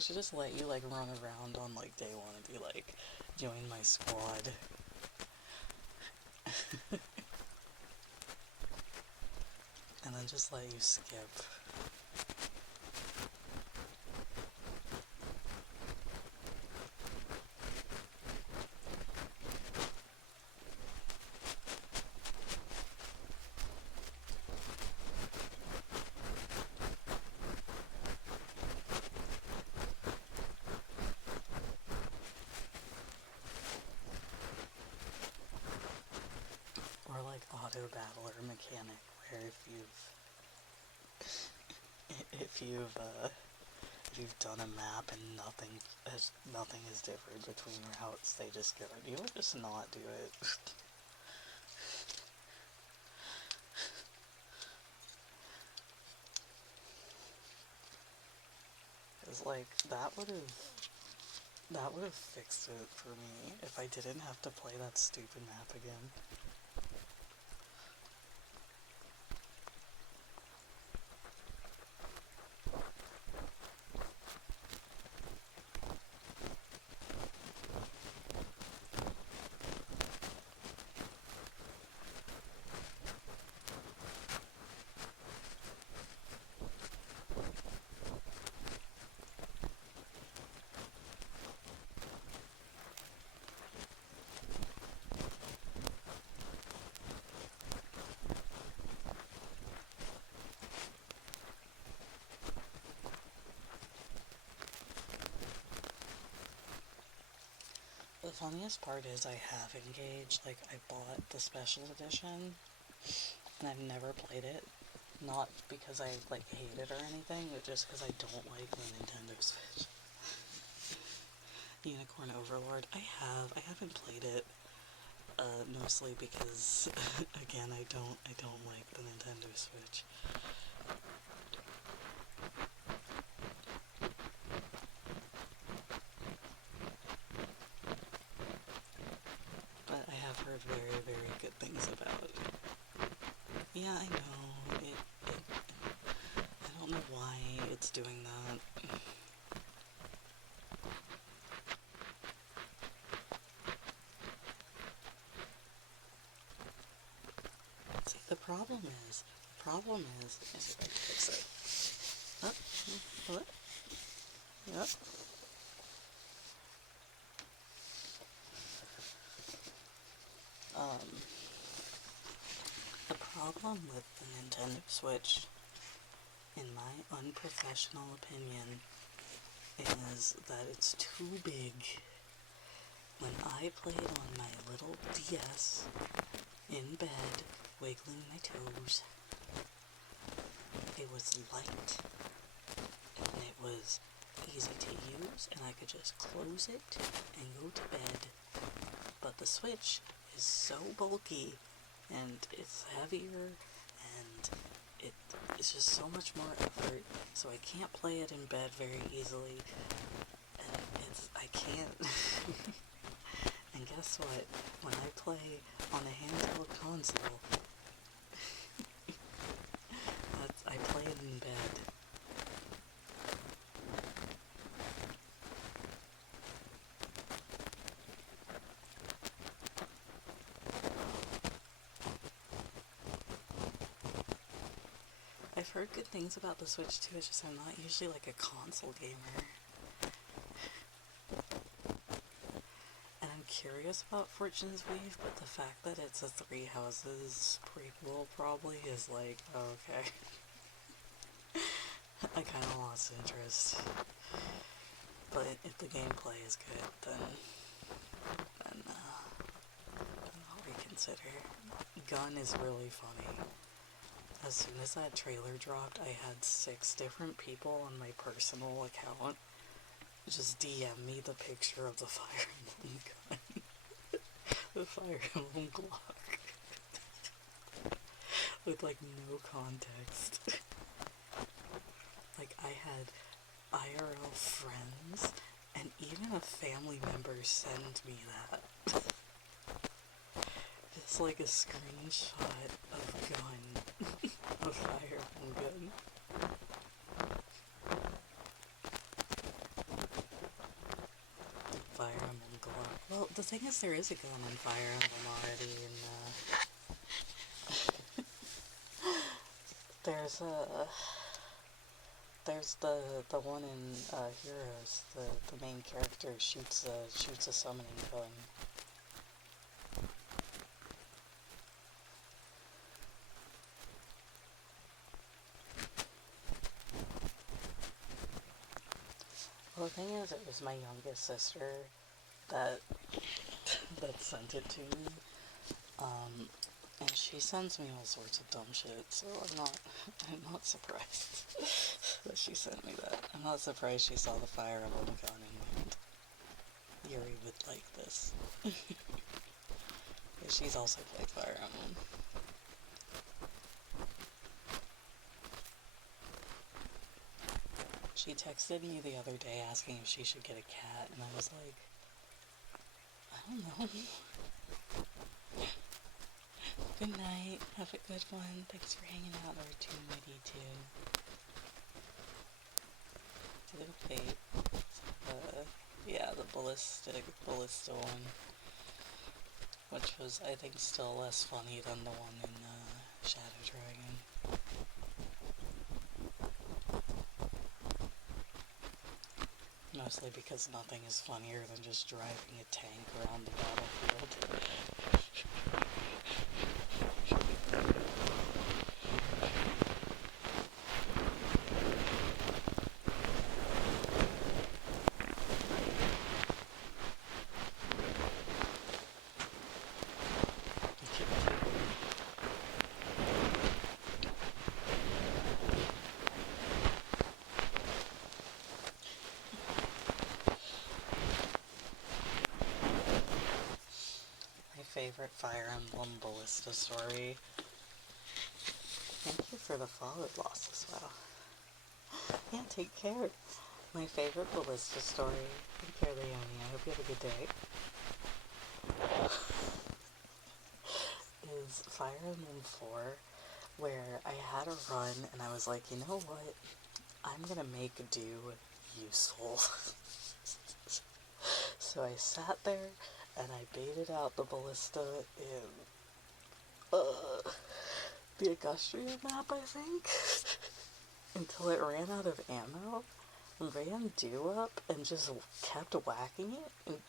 should just let you like run around on like day one and be like, join my squad. And then just let you skip. Or like auto battler mechanic where if you've done a map and nothing is different between routes, they just go, do you just not do it? Cause like that would have fixed it for me if I didn't have to play that stupid map again. The funniest part is I have engaged, like I bought the special edition and I've never played it. Not because I like hate it or anything, but just because I don't like the Nintendo Switch. Unicorn Overlord. I haven't played it, mostly because again I don't like the Nintendo Switch. But I have heard very, very good things about it. Yeah, I know. I don't know why it's doing that. See, the problem is, let me see if I can fix it. Oh, what? Yep. The problem with the Nintendo Switch, in my unprofessional opinion, is that it's too big. When I played on my little DS, in bed, wiggling my toes, it was light, and it was easy to use, and I could just close it and go to bed. But the Switch is so bulky, and it's heavier, and it's just so much more effort, so I can't play it in bed very easily, and I can't. And guess what? When I play on a handheld console, I play it in bed. I've heard good things about the Switch too, it's just I'm not usually like a console gamer. And I'm curious about Fortune's Weave, but the fact that it's a Three Houses prequel probably is like, okay. I kinda lost interest. But if the gameplay is good, then I'll reconsider. Gun is really funny. As soon as that trailer dropped, I had 6 different people on my personal account just DM me the picture of the Fire Emblem gun. The Fire Emblem Glock. With like no context. Like, I had IRL friends and even a family member send me that. It's like a screenshot of gun. A Fire Emblem gun. Fire Emblem gun. Well, the thing is, there is a gun in Fire Emblem already, and there's the one in Heroes. The main character shoots a summoning gun. Well, the thing is, it was my youngest sister that sent it to me. And she sends me all sorts of dumb shit, so I'm not surprised that she sent me that. I'm not surprised she saw the Fire Emblem gun and went, Yuri would like this. She's also played Fire Emblem. She texted me the other day asking if she should get a cat, and I was like, I don't know. Good night. Have a good one. Thanks for hanging out, or too witty too. Little fate. Yeah, the ballista one. Which was, I think, still less funny than the one in Shadow Dragon. Mostly because nothing is funnier than just driving a tank around the battlefield. Favorite Fire Emblem Ballista story. Thank you for the follow loss as well. Yeah, take care. My favorite Ballista story. Take care, Leonie. I hope you have a good day. Is Fire Emblem 4, where I had a run and I was like, you know what? I'm gonna make do useful. So I sat there and I baited out the ballista in the Augustria map, I think, until it ran out of ammo, ran Do up, and just kept whacking it,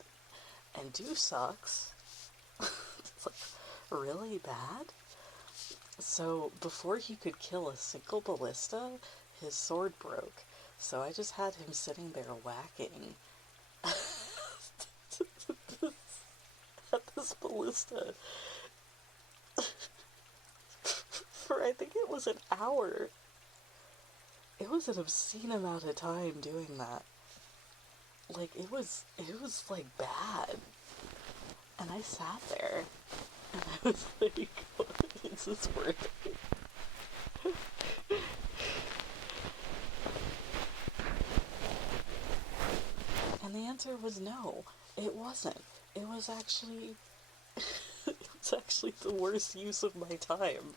and Do sucks. It's like really bad. So before he could kill a single ballista, his sword broke. So I just had him sitting there whacking at this ballista for, I think it was an hour. It was an obscene amount of time doing that. Like, it was like bad. And I sat there and I was like, is this worth it? And the answer was no, it wasn't. It was actually the worst use of my time.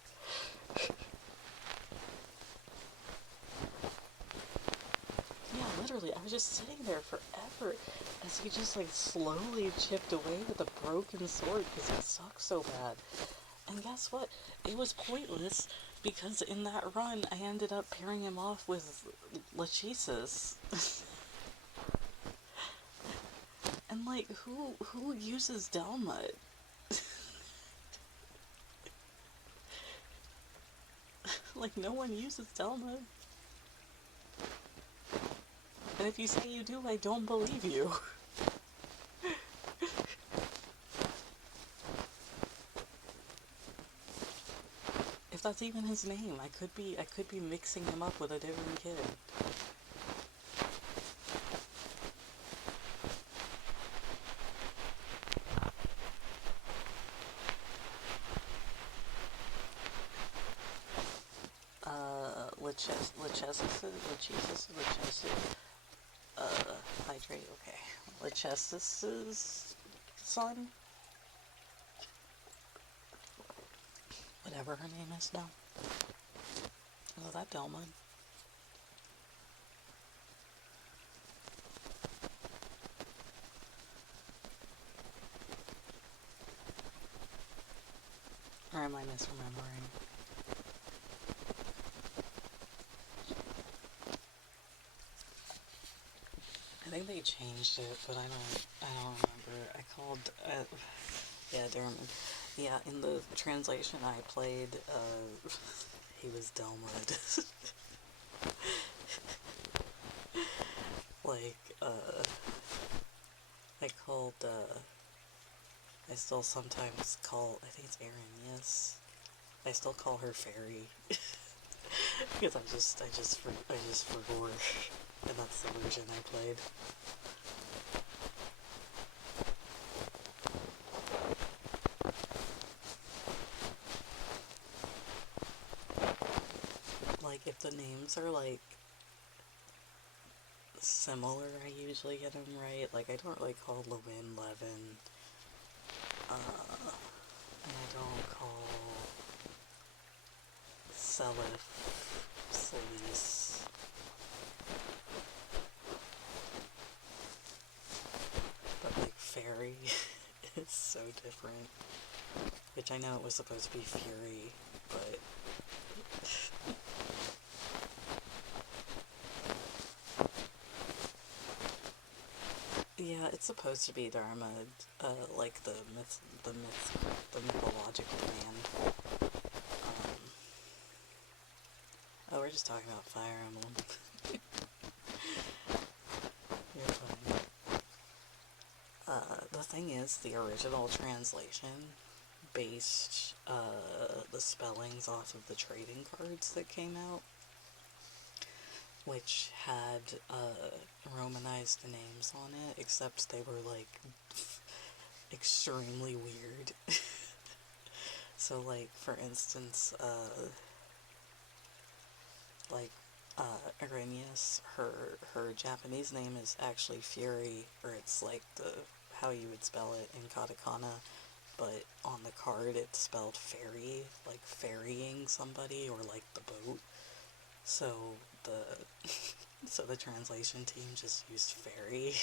Yeah, literally, I was just sitting there forever as he just like slowly chipped away with a broken sword because it sucks so bad. And guess what? It was pointless because in that run I ended up pairing him off with Lachesis. And like, who uses Delmut? Like, no one uses Delmut. And if you say you do, I don't believe you. If that's even his name, I could be mixing him up with a different kid. hydrate, okay. Lachesis' son? Whatever her name is now. Oh, that Delma. Or am I misremembering? I think they changed it, but I don't remember. I called, yeah, Darren. Yeah, in the translation I played, he was Delmud. Like, I called, I still sometimes call, I think it's Erin, yes. I still call her Fairy. Because I just forgot. And that's the version I played. Like, if the names are, like, similar, I usually get them right. Like, I don't really call Lewin Levin. And I don't call Selif Celise. But, like, Fairy is so different. Which I know it was supposed to be Fury, but... Yeah, it's supposed to be Dharma, like the mythological band. Oh, we're just talking about Fire Emblem. You're fine. The thing is, the original translation based, the spellings off of the trading cards that came out, which had, romanized names on it, except they were, like, extremely weird. So, like, for instance, like, Arrhenius, her Japanese name is actually Fury, or it's like how you would spell it in katakana, but on the card it's spelled fairy, like ferrying somebody, or like the boat. So the translation team just used fairy.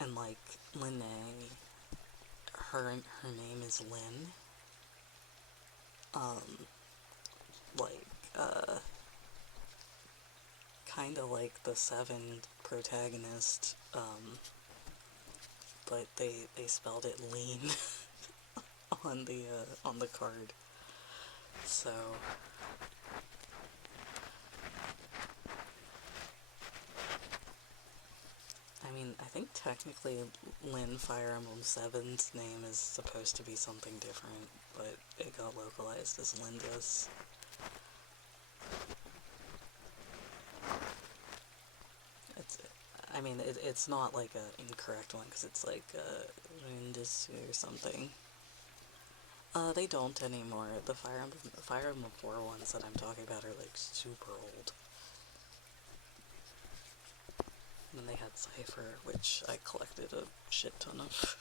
And like Linnae, her name is Lynn. Kinda like the Seven protagonist, but they spelled it lean on the card. So I mean, I think technically Lynn Fire Emblem 7's name is supposed to be something different, but it got localized as Lindis. It's not like an incorrect one, because it's like Lindis or something. They don't anymore. The Fire Emblem 4 ones that I'm talking about are like super old. And then they had Cypher, which I collected a shit ton of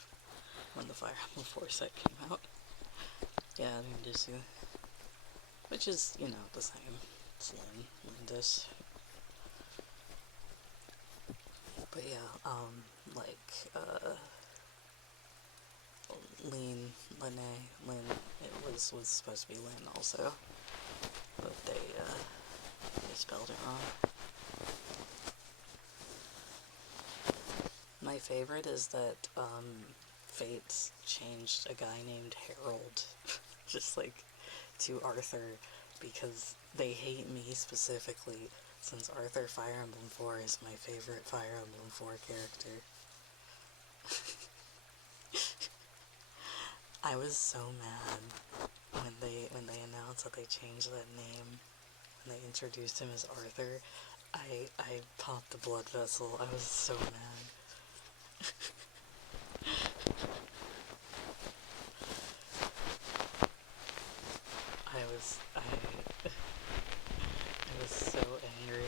when the Fire Emblem 4 set came out. Yeah, Lindis, which is, you know, the same. It's Lindis. But yeah, Lynn, it was supposed to be Lynn also, but they spelled it wrong. My favorite is that, Fates changed a guy named Harold, just like, to Arthur, because they hate me specifically, since Arthur Fire Emblem 4 is my favorite Fire Emblem 4 character. I was so mad when they announced that they changed that name, and they introduced him as Arthur. I popped the blood vessel. I was so mad. was so angry.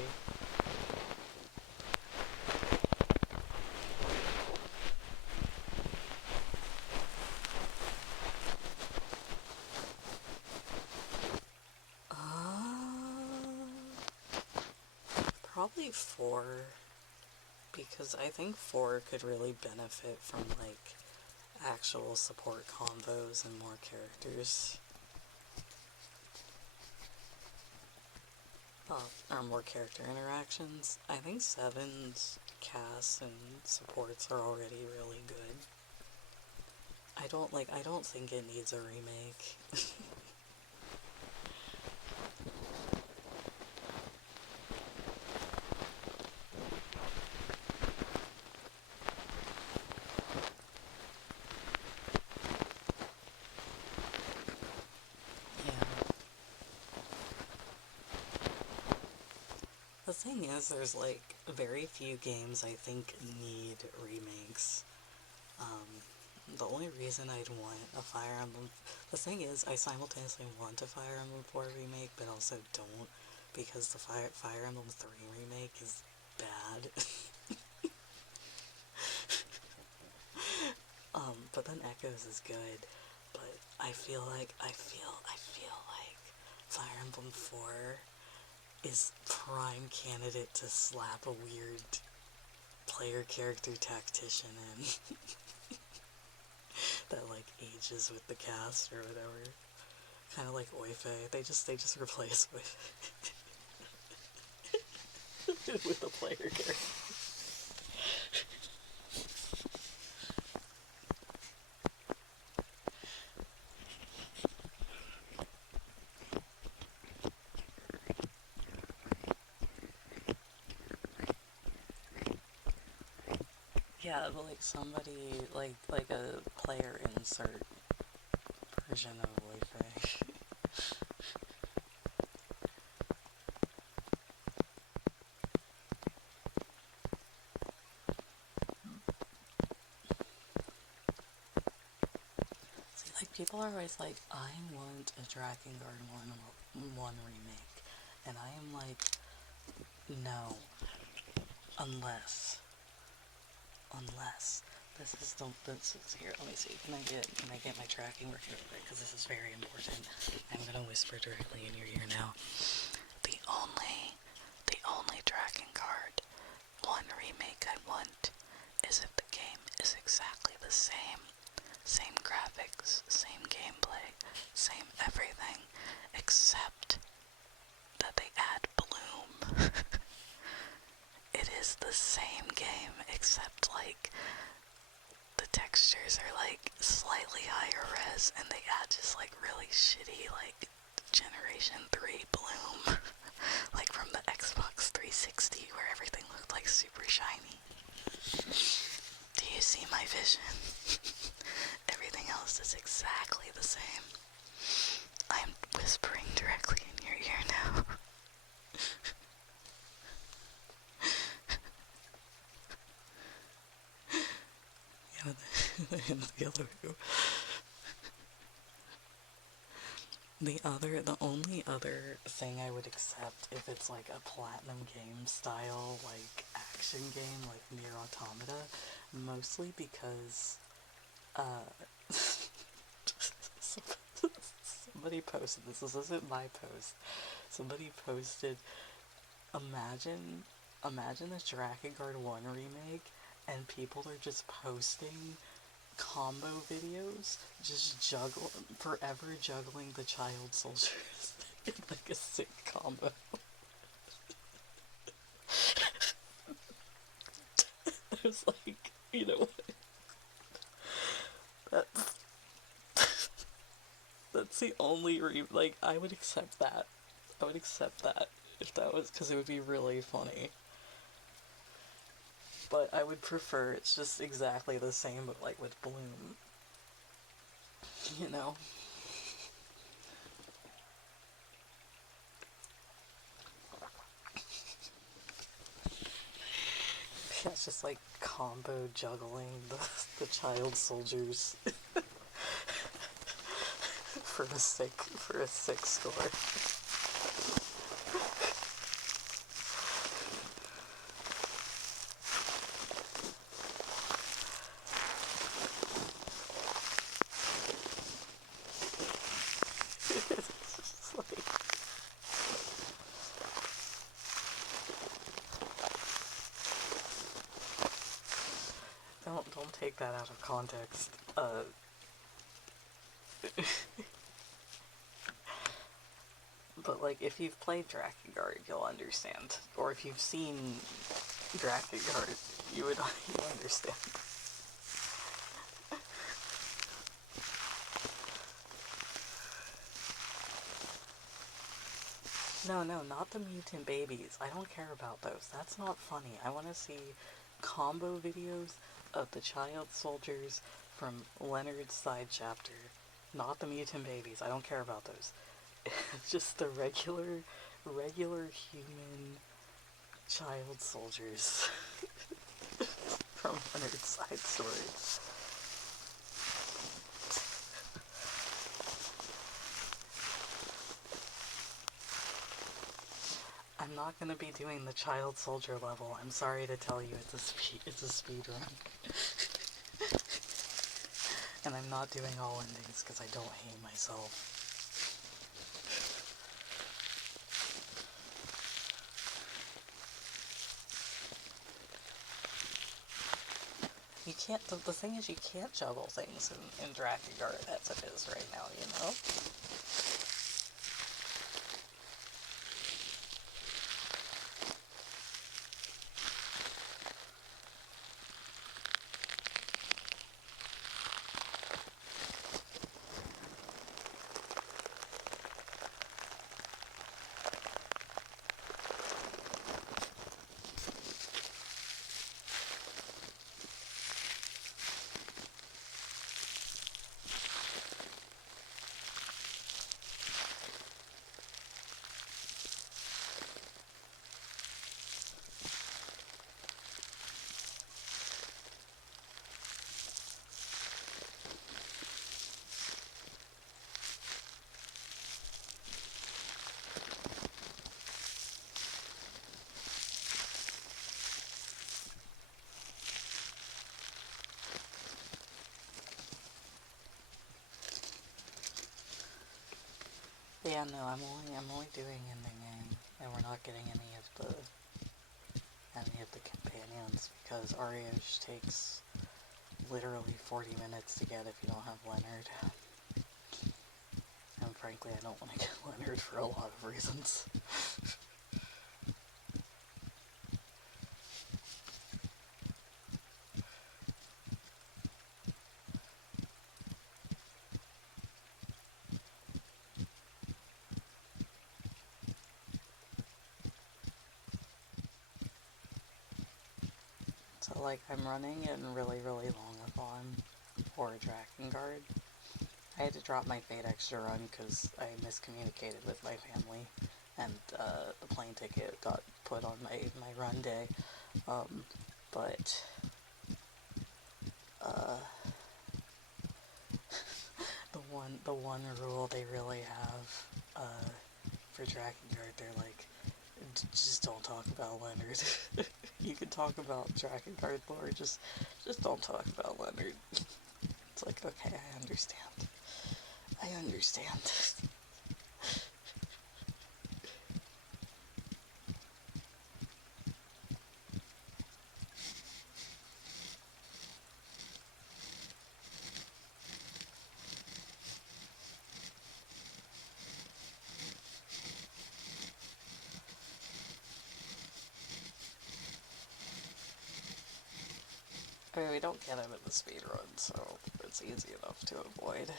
Probably 4, because I think 4 could really benefit from, like, actual support combos and more characters. Or more character interactions. I think 7's casts and supports are already really good. I don't think it needs a remake. The thing is, there's, like, very few games I think need remakes. The only reason I'd want a Fire Emblem... The thing is, I simultaneously want a Fire Emblem 4 remake, but also don't, because the Fire Emblem 3 remake is bad. But then Echoes is good, but I feel like Fire Emblem 4 is prime candidate to slap a weird player character tactician in that, like, ages with the cast or whatever. Kind of like Oife. They just replace with with a player character. Yeah, but, like, somebody, like a player insert version of Oife. See, like, people are always like, I want a Drakengard 1 remake. And I am like, no. Unless here, let me see, can I get my tracking working real quick, because this is very important. I'm gonna whisper directly in your ear now. The only Drakengard 1 remake I want is if the game is exactly the same. Same graphics, same gameplay, same everything, except that they add bloom. It is the same game, except, like, the textures are, like, slightly higher res, and they add just, like, really shitty, like, Generation 3 bloom. Like from the Xbox 360, where everything looked, like, super shiny. Do you see my vision? Everything else is exactly the same. I'm whispering directly in your ear now. The only other thing I would accept if it's like a platinum game style, like, action game, like Nier Automata, mostly because, somebody posted this isn't my post, somebody posted, imagine a Drakengard 1 remake, and people are just posting combo videos, just forever juggling the child soldiers in, like, a sick combo. I was like, you know what? That's the only like, I would accept that. I would accept that if that was, because it would be really funny. But I would prefer it's just exactly the same, but, like, with bloom. You know? Yeah, it's just, like, combo juggling the child soldiers for a sick score. It's like, don't take that out of context. But like, if you've played Drakengard, you'll understand. Or if you've seen Drakengard, you understand. No, not the mutant babies. I don't care about those. That's not funny. I want to see combo videos of the child soldiers from Leonard's side chapter. Not the mutant babies. I don't care about those. It's just the regular human child soldiers from Leonard's side story. I'm not gonna be doing the child soldier level. I'm sorry to tell you, it's a speed run. And I'm not doing all endings because I don't hate myself. You can't, the thing is, you can't juggle things in Drakengard as it is right now, you know? Yeah, no, I'm only doing ending A, and we're not getting any of the companions, because Arioj takes literally 40 minutes to get if you don't have Leonard. And frankly, I don't want to get Leonard for a lot of reasons. So, like, I'm running in really long Avon for Drakengard. I had to drop my Fate Extra run because I miscommunicated with my family, and the plane ticket got put on my run day. But the one rule they really have for Drakengard, they're like, just don't talk about Leonard. You can talk about Drakengard lore, just don't talk about Leonard. It's like, okay, I understand. I mean, we don't get him in the speedrun, so it's easy enough to avoid.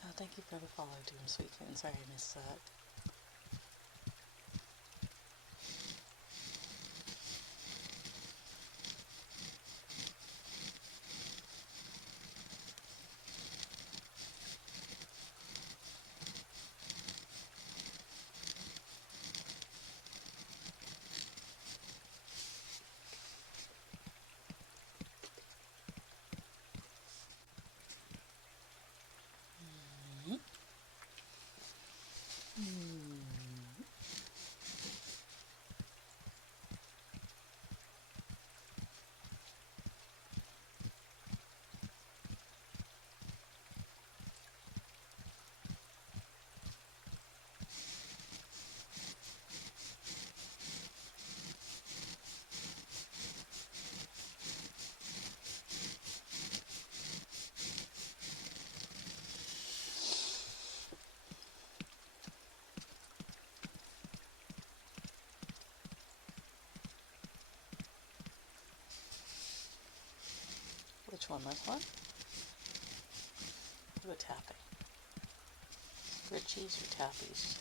Oh, thank you for the follow, Doom Sweetkin. Sorry I missed that. This one. Do a tapping. Richie's or Tappy's?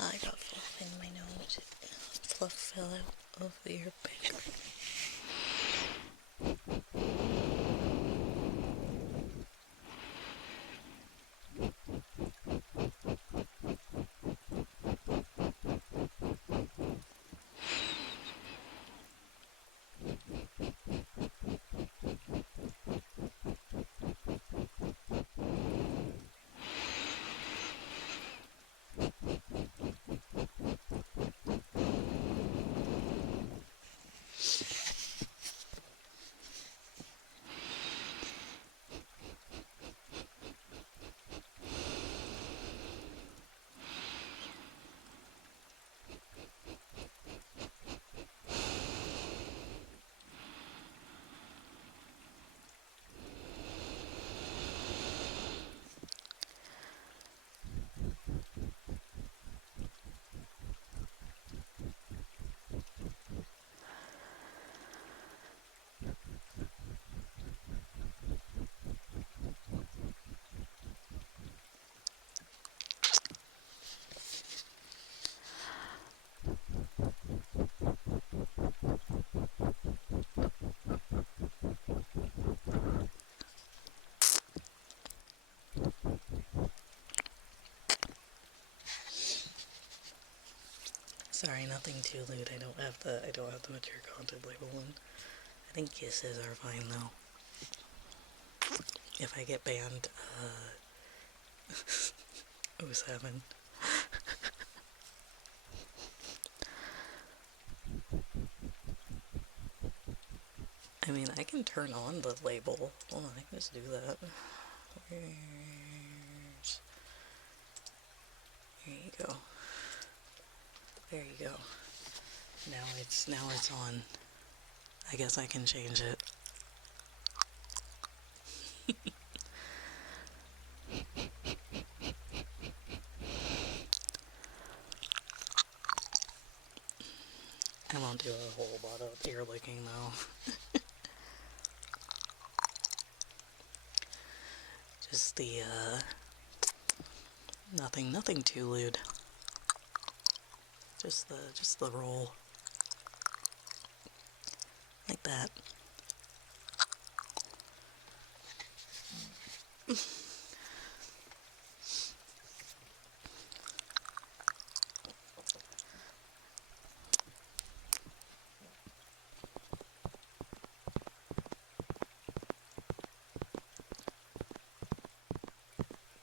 I got fluff in my nose. Fluff fell out of the ear pick. Sorry, nothing too lewd. I don't have the mature content label in. I think kisses are fine though. If I get banned, 07. I mean, I can turn on the label. Hold on, I can just do that. There you go. There you go. Now it's on. I guess I can change it. I won't do a whole lot of ear licking though. Just the nothing too lewd. Just the roll. Like that.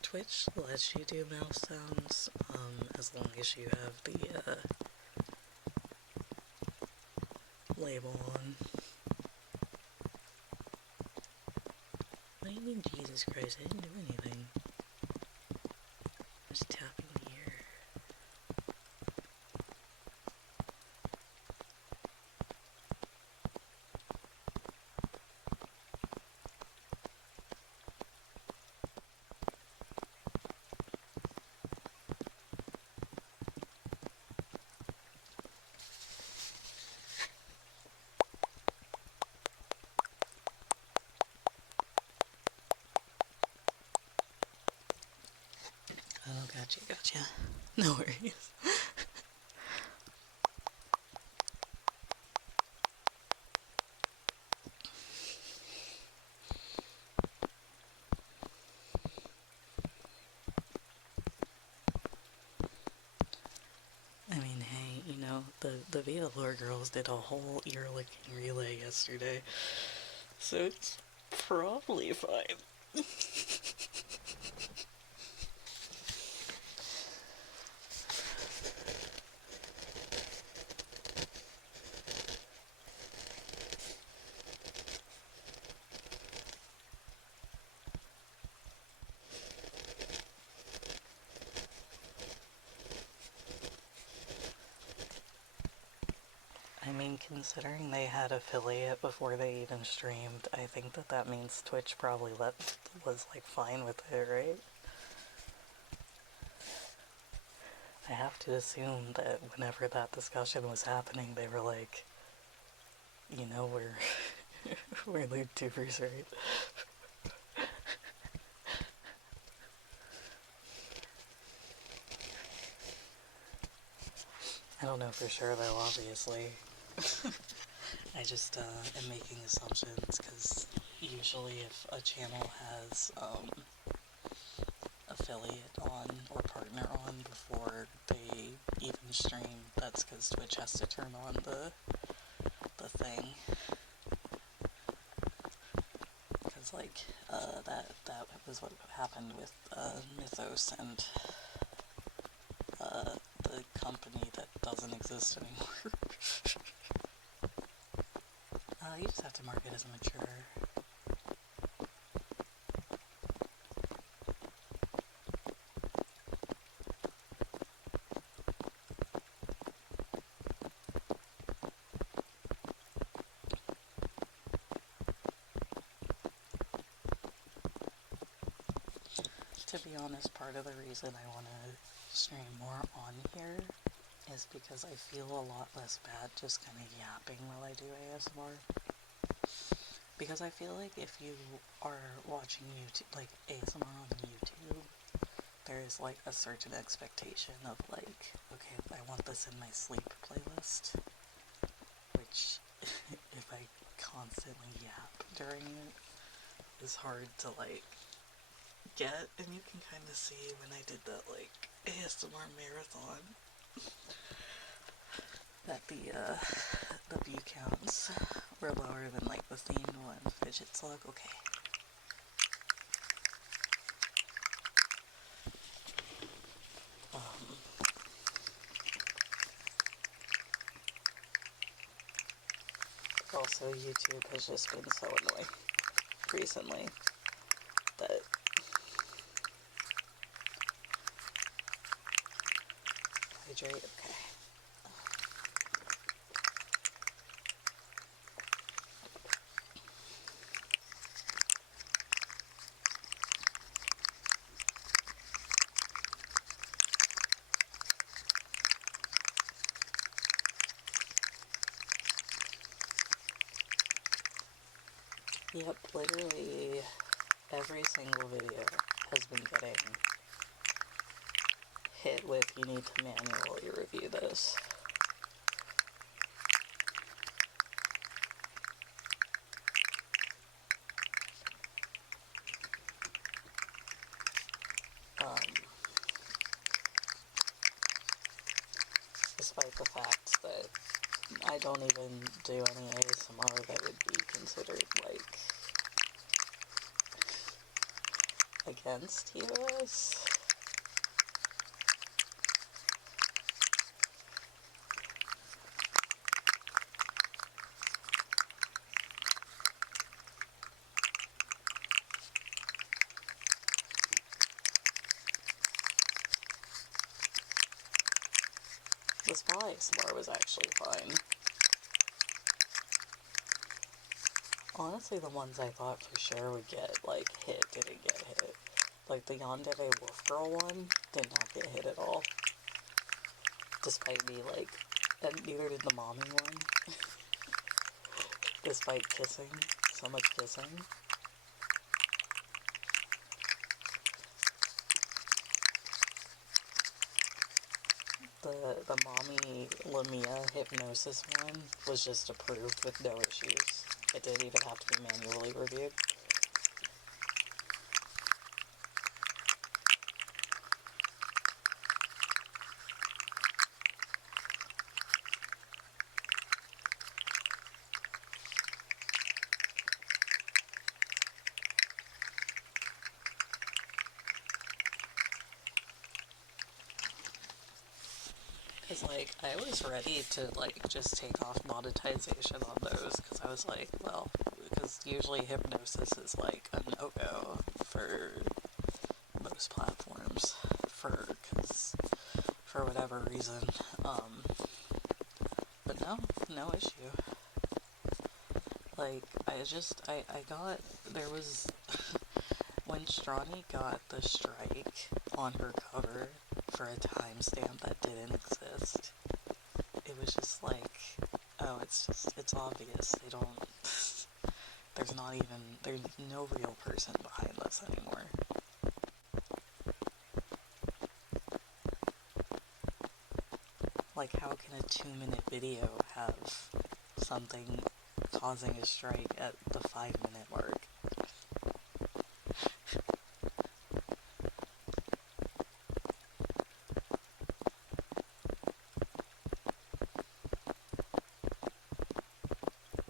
Twitch lets you do mouse sounds, as long as you have the, label on. What do you mean, Jesus Christ? I didn't do anything. I'm just tapping the ear. Oh, gotcha. No worries. I mean, hey, the Vialore girls did a whole ear licking relay yesterday, so it's probably fine. I mean, considering they had affiliate before they even streamed, I think that means Twitch probably was like fine with it, right? I have to assume that whenever that discussion was happening, they were like, we're we're YouTubers, right? I don't know for sure though, obviously. I just am making assumptions because usually if a channel has affiliate on or partner on before they even stream, that's because Twitch has to turn on the thing. Because that was what happened with Mythos and the company that doesn't exist anymore. You just have to mark it as mature. To be honest, part of the reason I want to stream more on here is because I feel a lot less bad just kind of yapping while I do ASMR. Because I feel like if you are watching YouTube, like ASMR on YouTube, there is like a certain expectation of like, okay, I want this in my sleep playlist, which if I constantly yap during it, is hard to like get, and you can kind of see when I did that like ASMR marathon that the view counts were lower than like the themed one. Fidget slug, okay. Also, YouTube has just been so annoying recently that hydrate, okay. Yep, literally every single video has been getting hit with, you need to manually review this. Despite the fact that I don't even do any ASMR that would be considered, like, against TOS. The spa ASMR was actually fine. Honestly, the ones I thought for sure would get, like, hit didn't get hit. Like, the Yandere Wolf Girl one did not get hit at all. Despite me, like, and neither did the mommy one. Despite kissing, so much kissing. the mommy Lamia hypnosis one was just approved with no issues. It didn't even have to be manually reviewed. Because, like, I was ready to, like, just take off monetization on those, because I was like, well, because usually hypnosis is, like, a no-go for most platforms, for whatever reason, but no issue. Like, I got, there was, when Strawny got the strike on her cover for a timestamp that didn't exist, it was just like, oh, it's obvious. They don't, there's no real person behind this anymore. Like, how can a 2-minute video have something causing a strike at the 5-minute mark?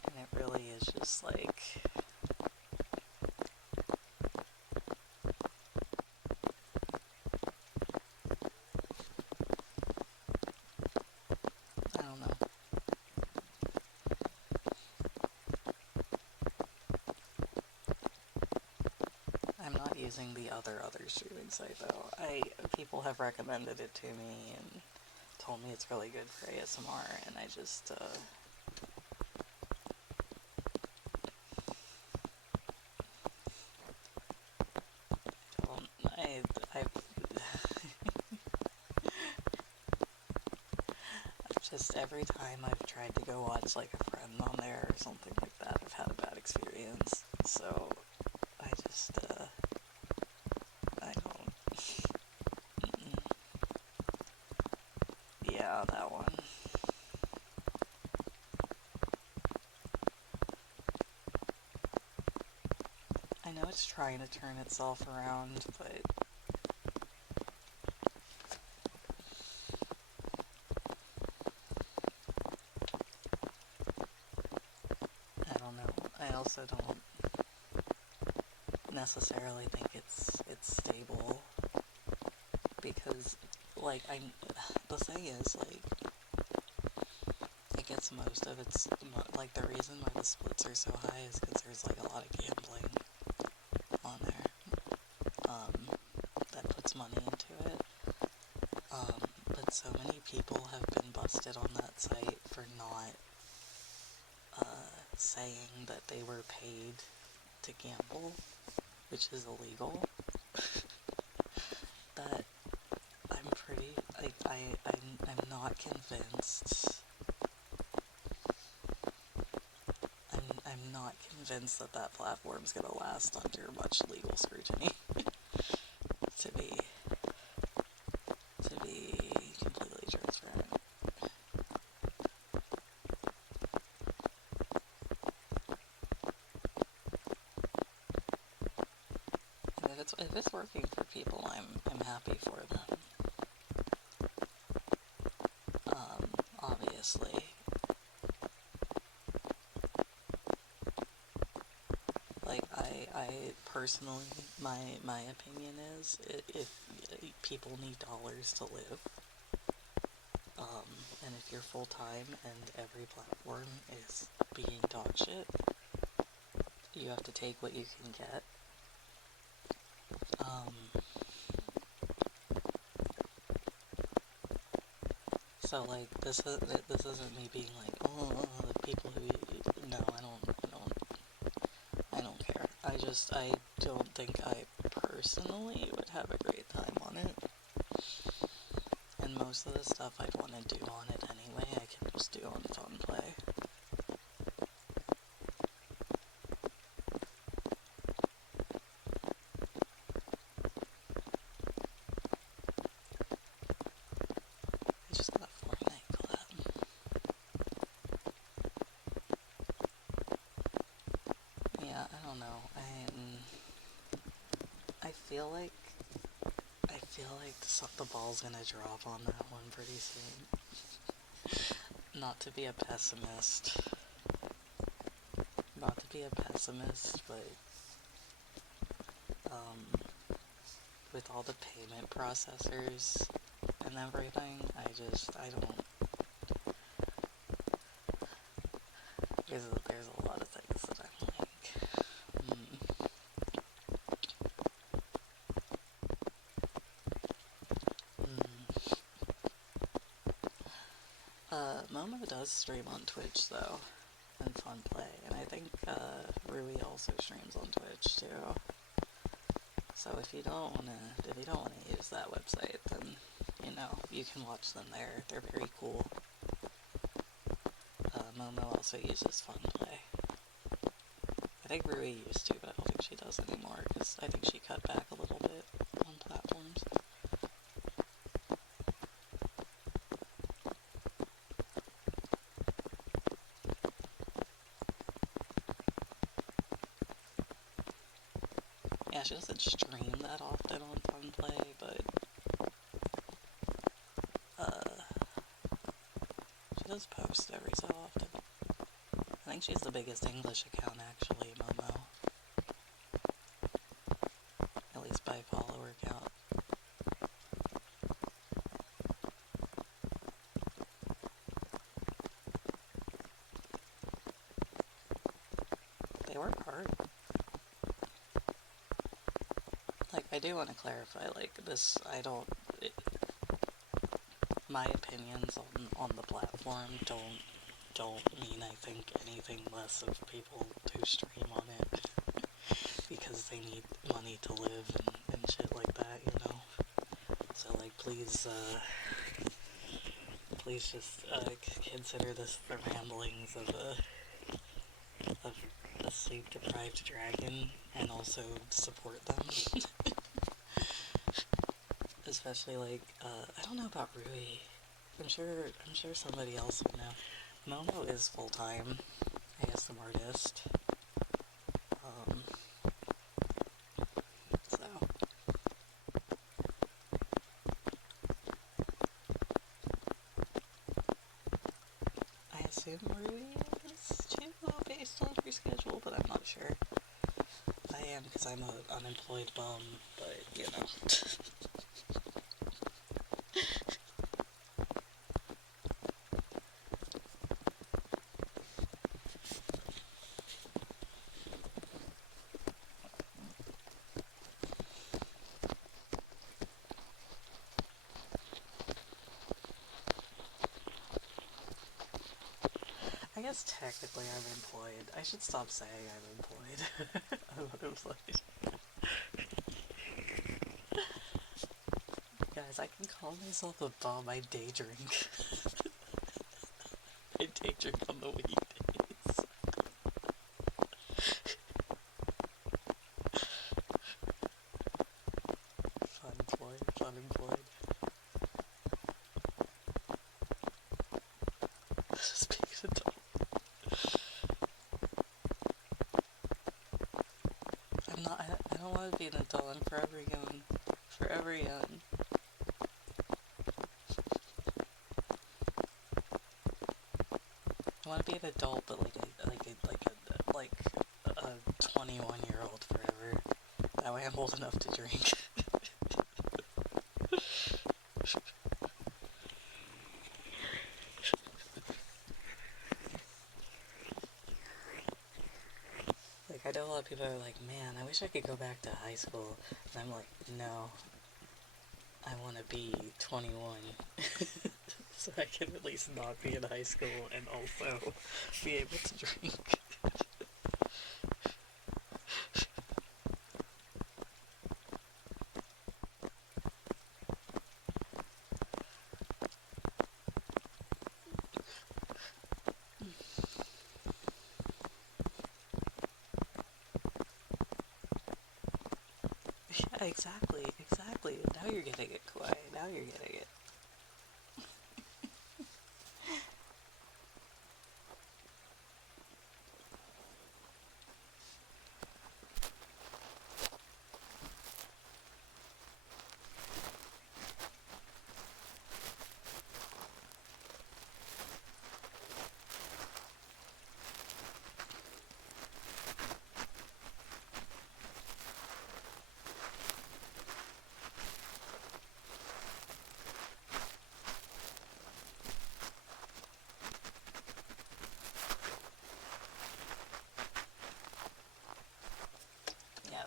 And it really is just like, I don't know. I'm not using the other streaming site though. People have recommended it to me and told me it's really good for ASMR, and I just don't, I've just every time I've tried to go watch like a friend on there or something like that, I've had a bad experience. So I just I don't. Yeah, that one. I know it's trying to turn itself around, but I don't know. I also don't necessarily think it's stable, because like the thing is, like, it gets most of its, like, the reason why the splits are so high is because there's like a lot of gambling on there that puts money into it, but so many people have been busted on that site for not saying that they were paid to gamble, which is illegal, that I'm pretty, like, I'm not convinced, I'm not convinced that that platform's gonna last under much legal scrutiny, to be completely transparent. And if it's working for people, I'm happy for them. Obviously. Like, I personally, my opinion is, if people need dollars to live, and if you're full-time and every platform is being dog shit, you have to take what you can get. So, like, this isn't me being like, oh, the people who, no, I don't care. I don't think I personally would have a great time on it. And most of the stuff I'd want to do on it anyway, I can just do on Phone Play. I just feel like the ball's gonna drop on that one pretty soon. Not to be a pessimist. Not to be a pessimist, but with all the payment processors and everything, I don't. There's a lot of things that I'm like, Momo does stream on Twitch though, and Fun Play, and I think Rui also streams on Twitch too. So if you don't wanna use that website, then you can watch them there. They're very cool. Momo also uses Fun Play. I think Rui used to, but I don't think she does anymore because I think she cut back a little bit on platforms. Yeah, she doesn't stream that often on Fun Play, but she does post every so often. I think she's the biggest English account actually, Momo. At least by follower count. They work hard. Like, I do want to clarify, like, this, my opinions on the platform don't mean I think anything less of people who stream on it. Because they need money to live and shit like that, So, like, please just, consider this the ramblings of a sleep-deprived dragon, and also support them. Especially, like, I don't know about Rui. I'm sure somebody else would know. Momo is full-time ASM artist. So. I assume Rui is too, based on her schedule, but I'm not sure. I am, because I'm an unemployed bum, but, I guess technically I'm employed. I should stop saying I'm employed. I'm unemployed. Guys, I can call myself a bum. I day drink. I day drink on the weekdays. Unemployed. Just being an adult. I don't want to be an adult. I'm forever young. Forever young. I want to be an adult, but like a 21-year-old forever. That way I'm old enough to drink. Like, I know a lot of people are like, man, I wish I could go back to high school. And I'm like, no. I want to be 21. So I can at least not be in high school and also be able to drink. Yeah, exactly. Now you're getting it, Kawhi. Now you're getting it.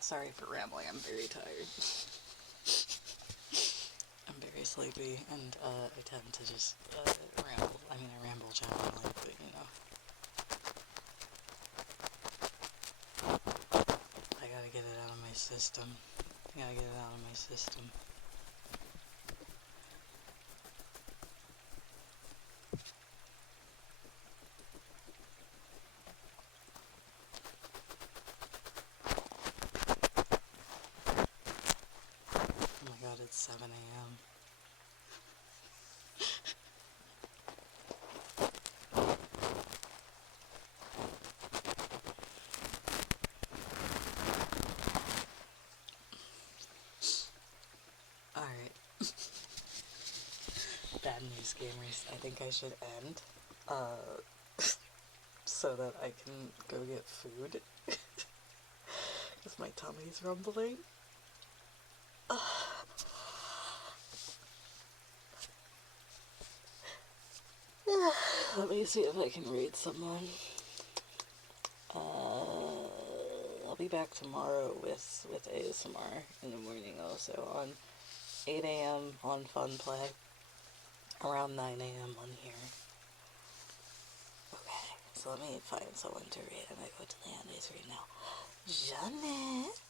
Sorry for rambling, I'm very tired. I'm very sleepy, and I tend to just ramble. I mean, I ramble generally, but you know. I gotta get it out of my system. I gotta get it out of my system. Oh my god, it's 7 a.m. Alright. Bad news, gamers. I think I should end. So that I can go get food. Because my tummy's rumbling. Let me see if I can read someone. I'll be back tomorrow with ASMR in the morning also on 8 a.m. on Fun Play, around 9 a.m. on here. Okay, so let me find someone to read. I'm gonna go to the Andes right now. Janet!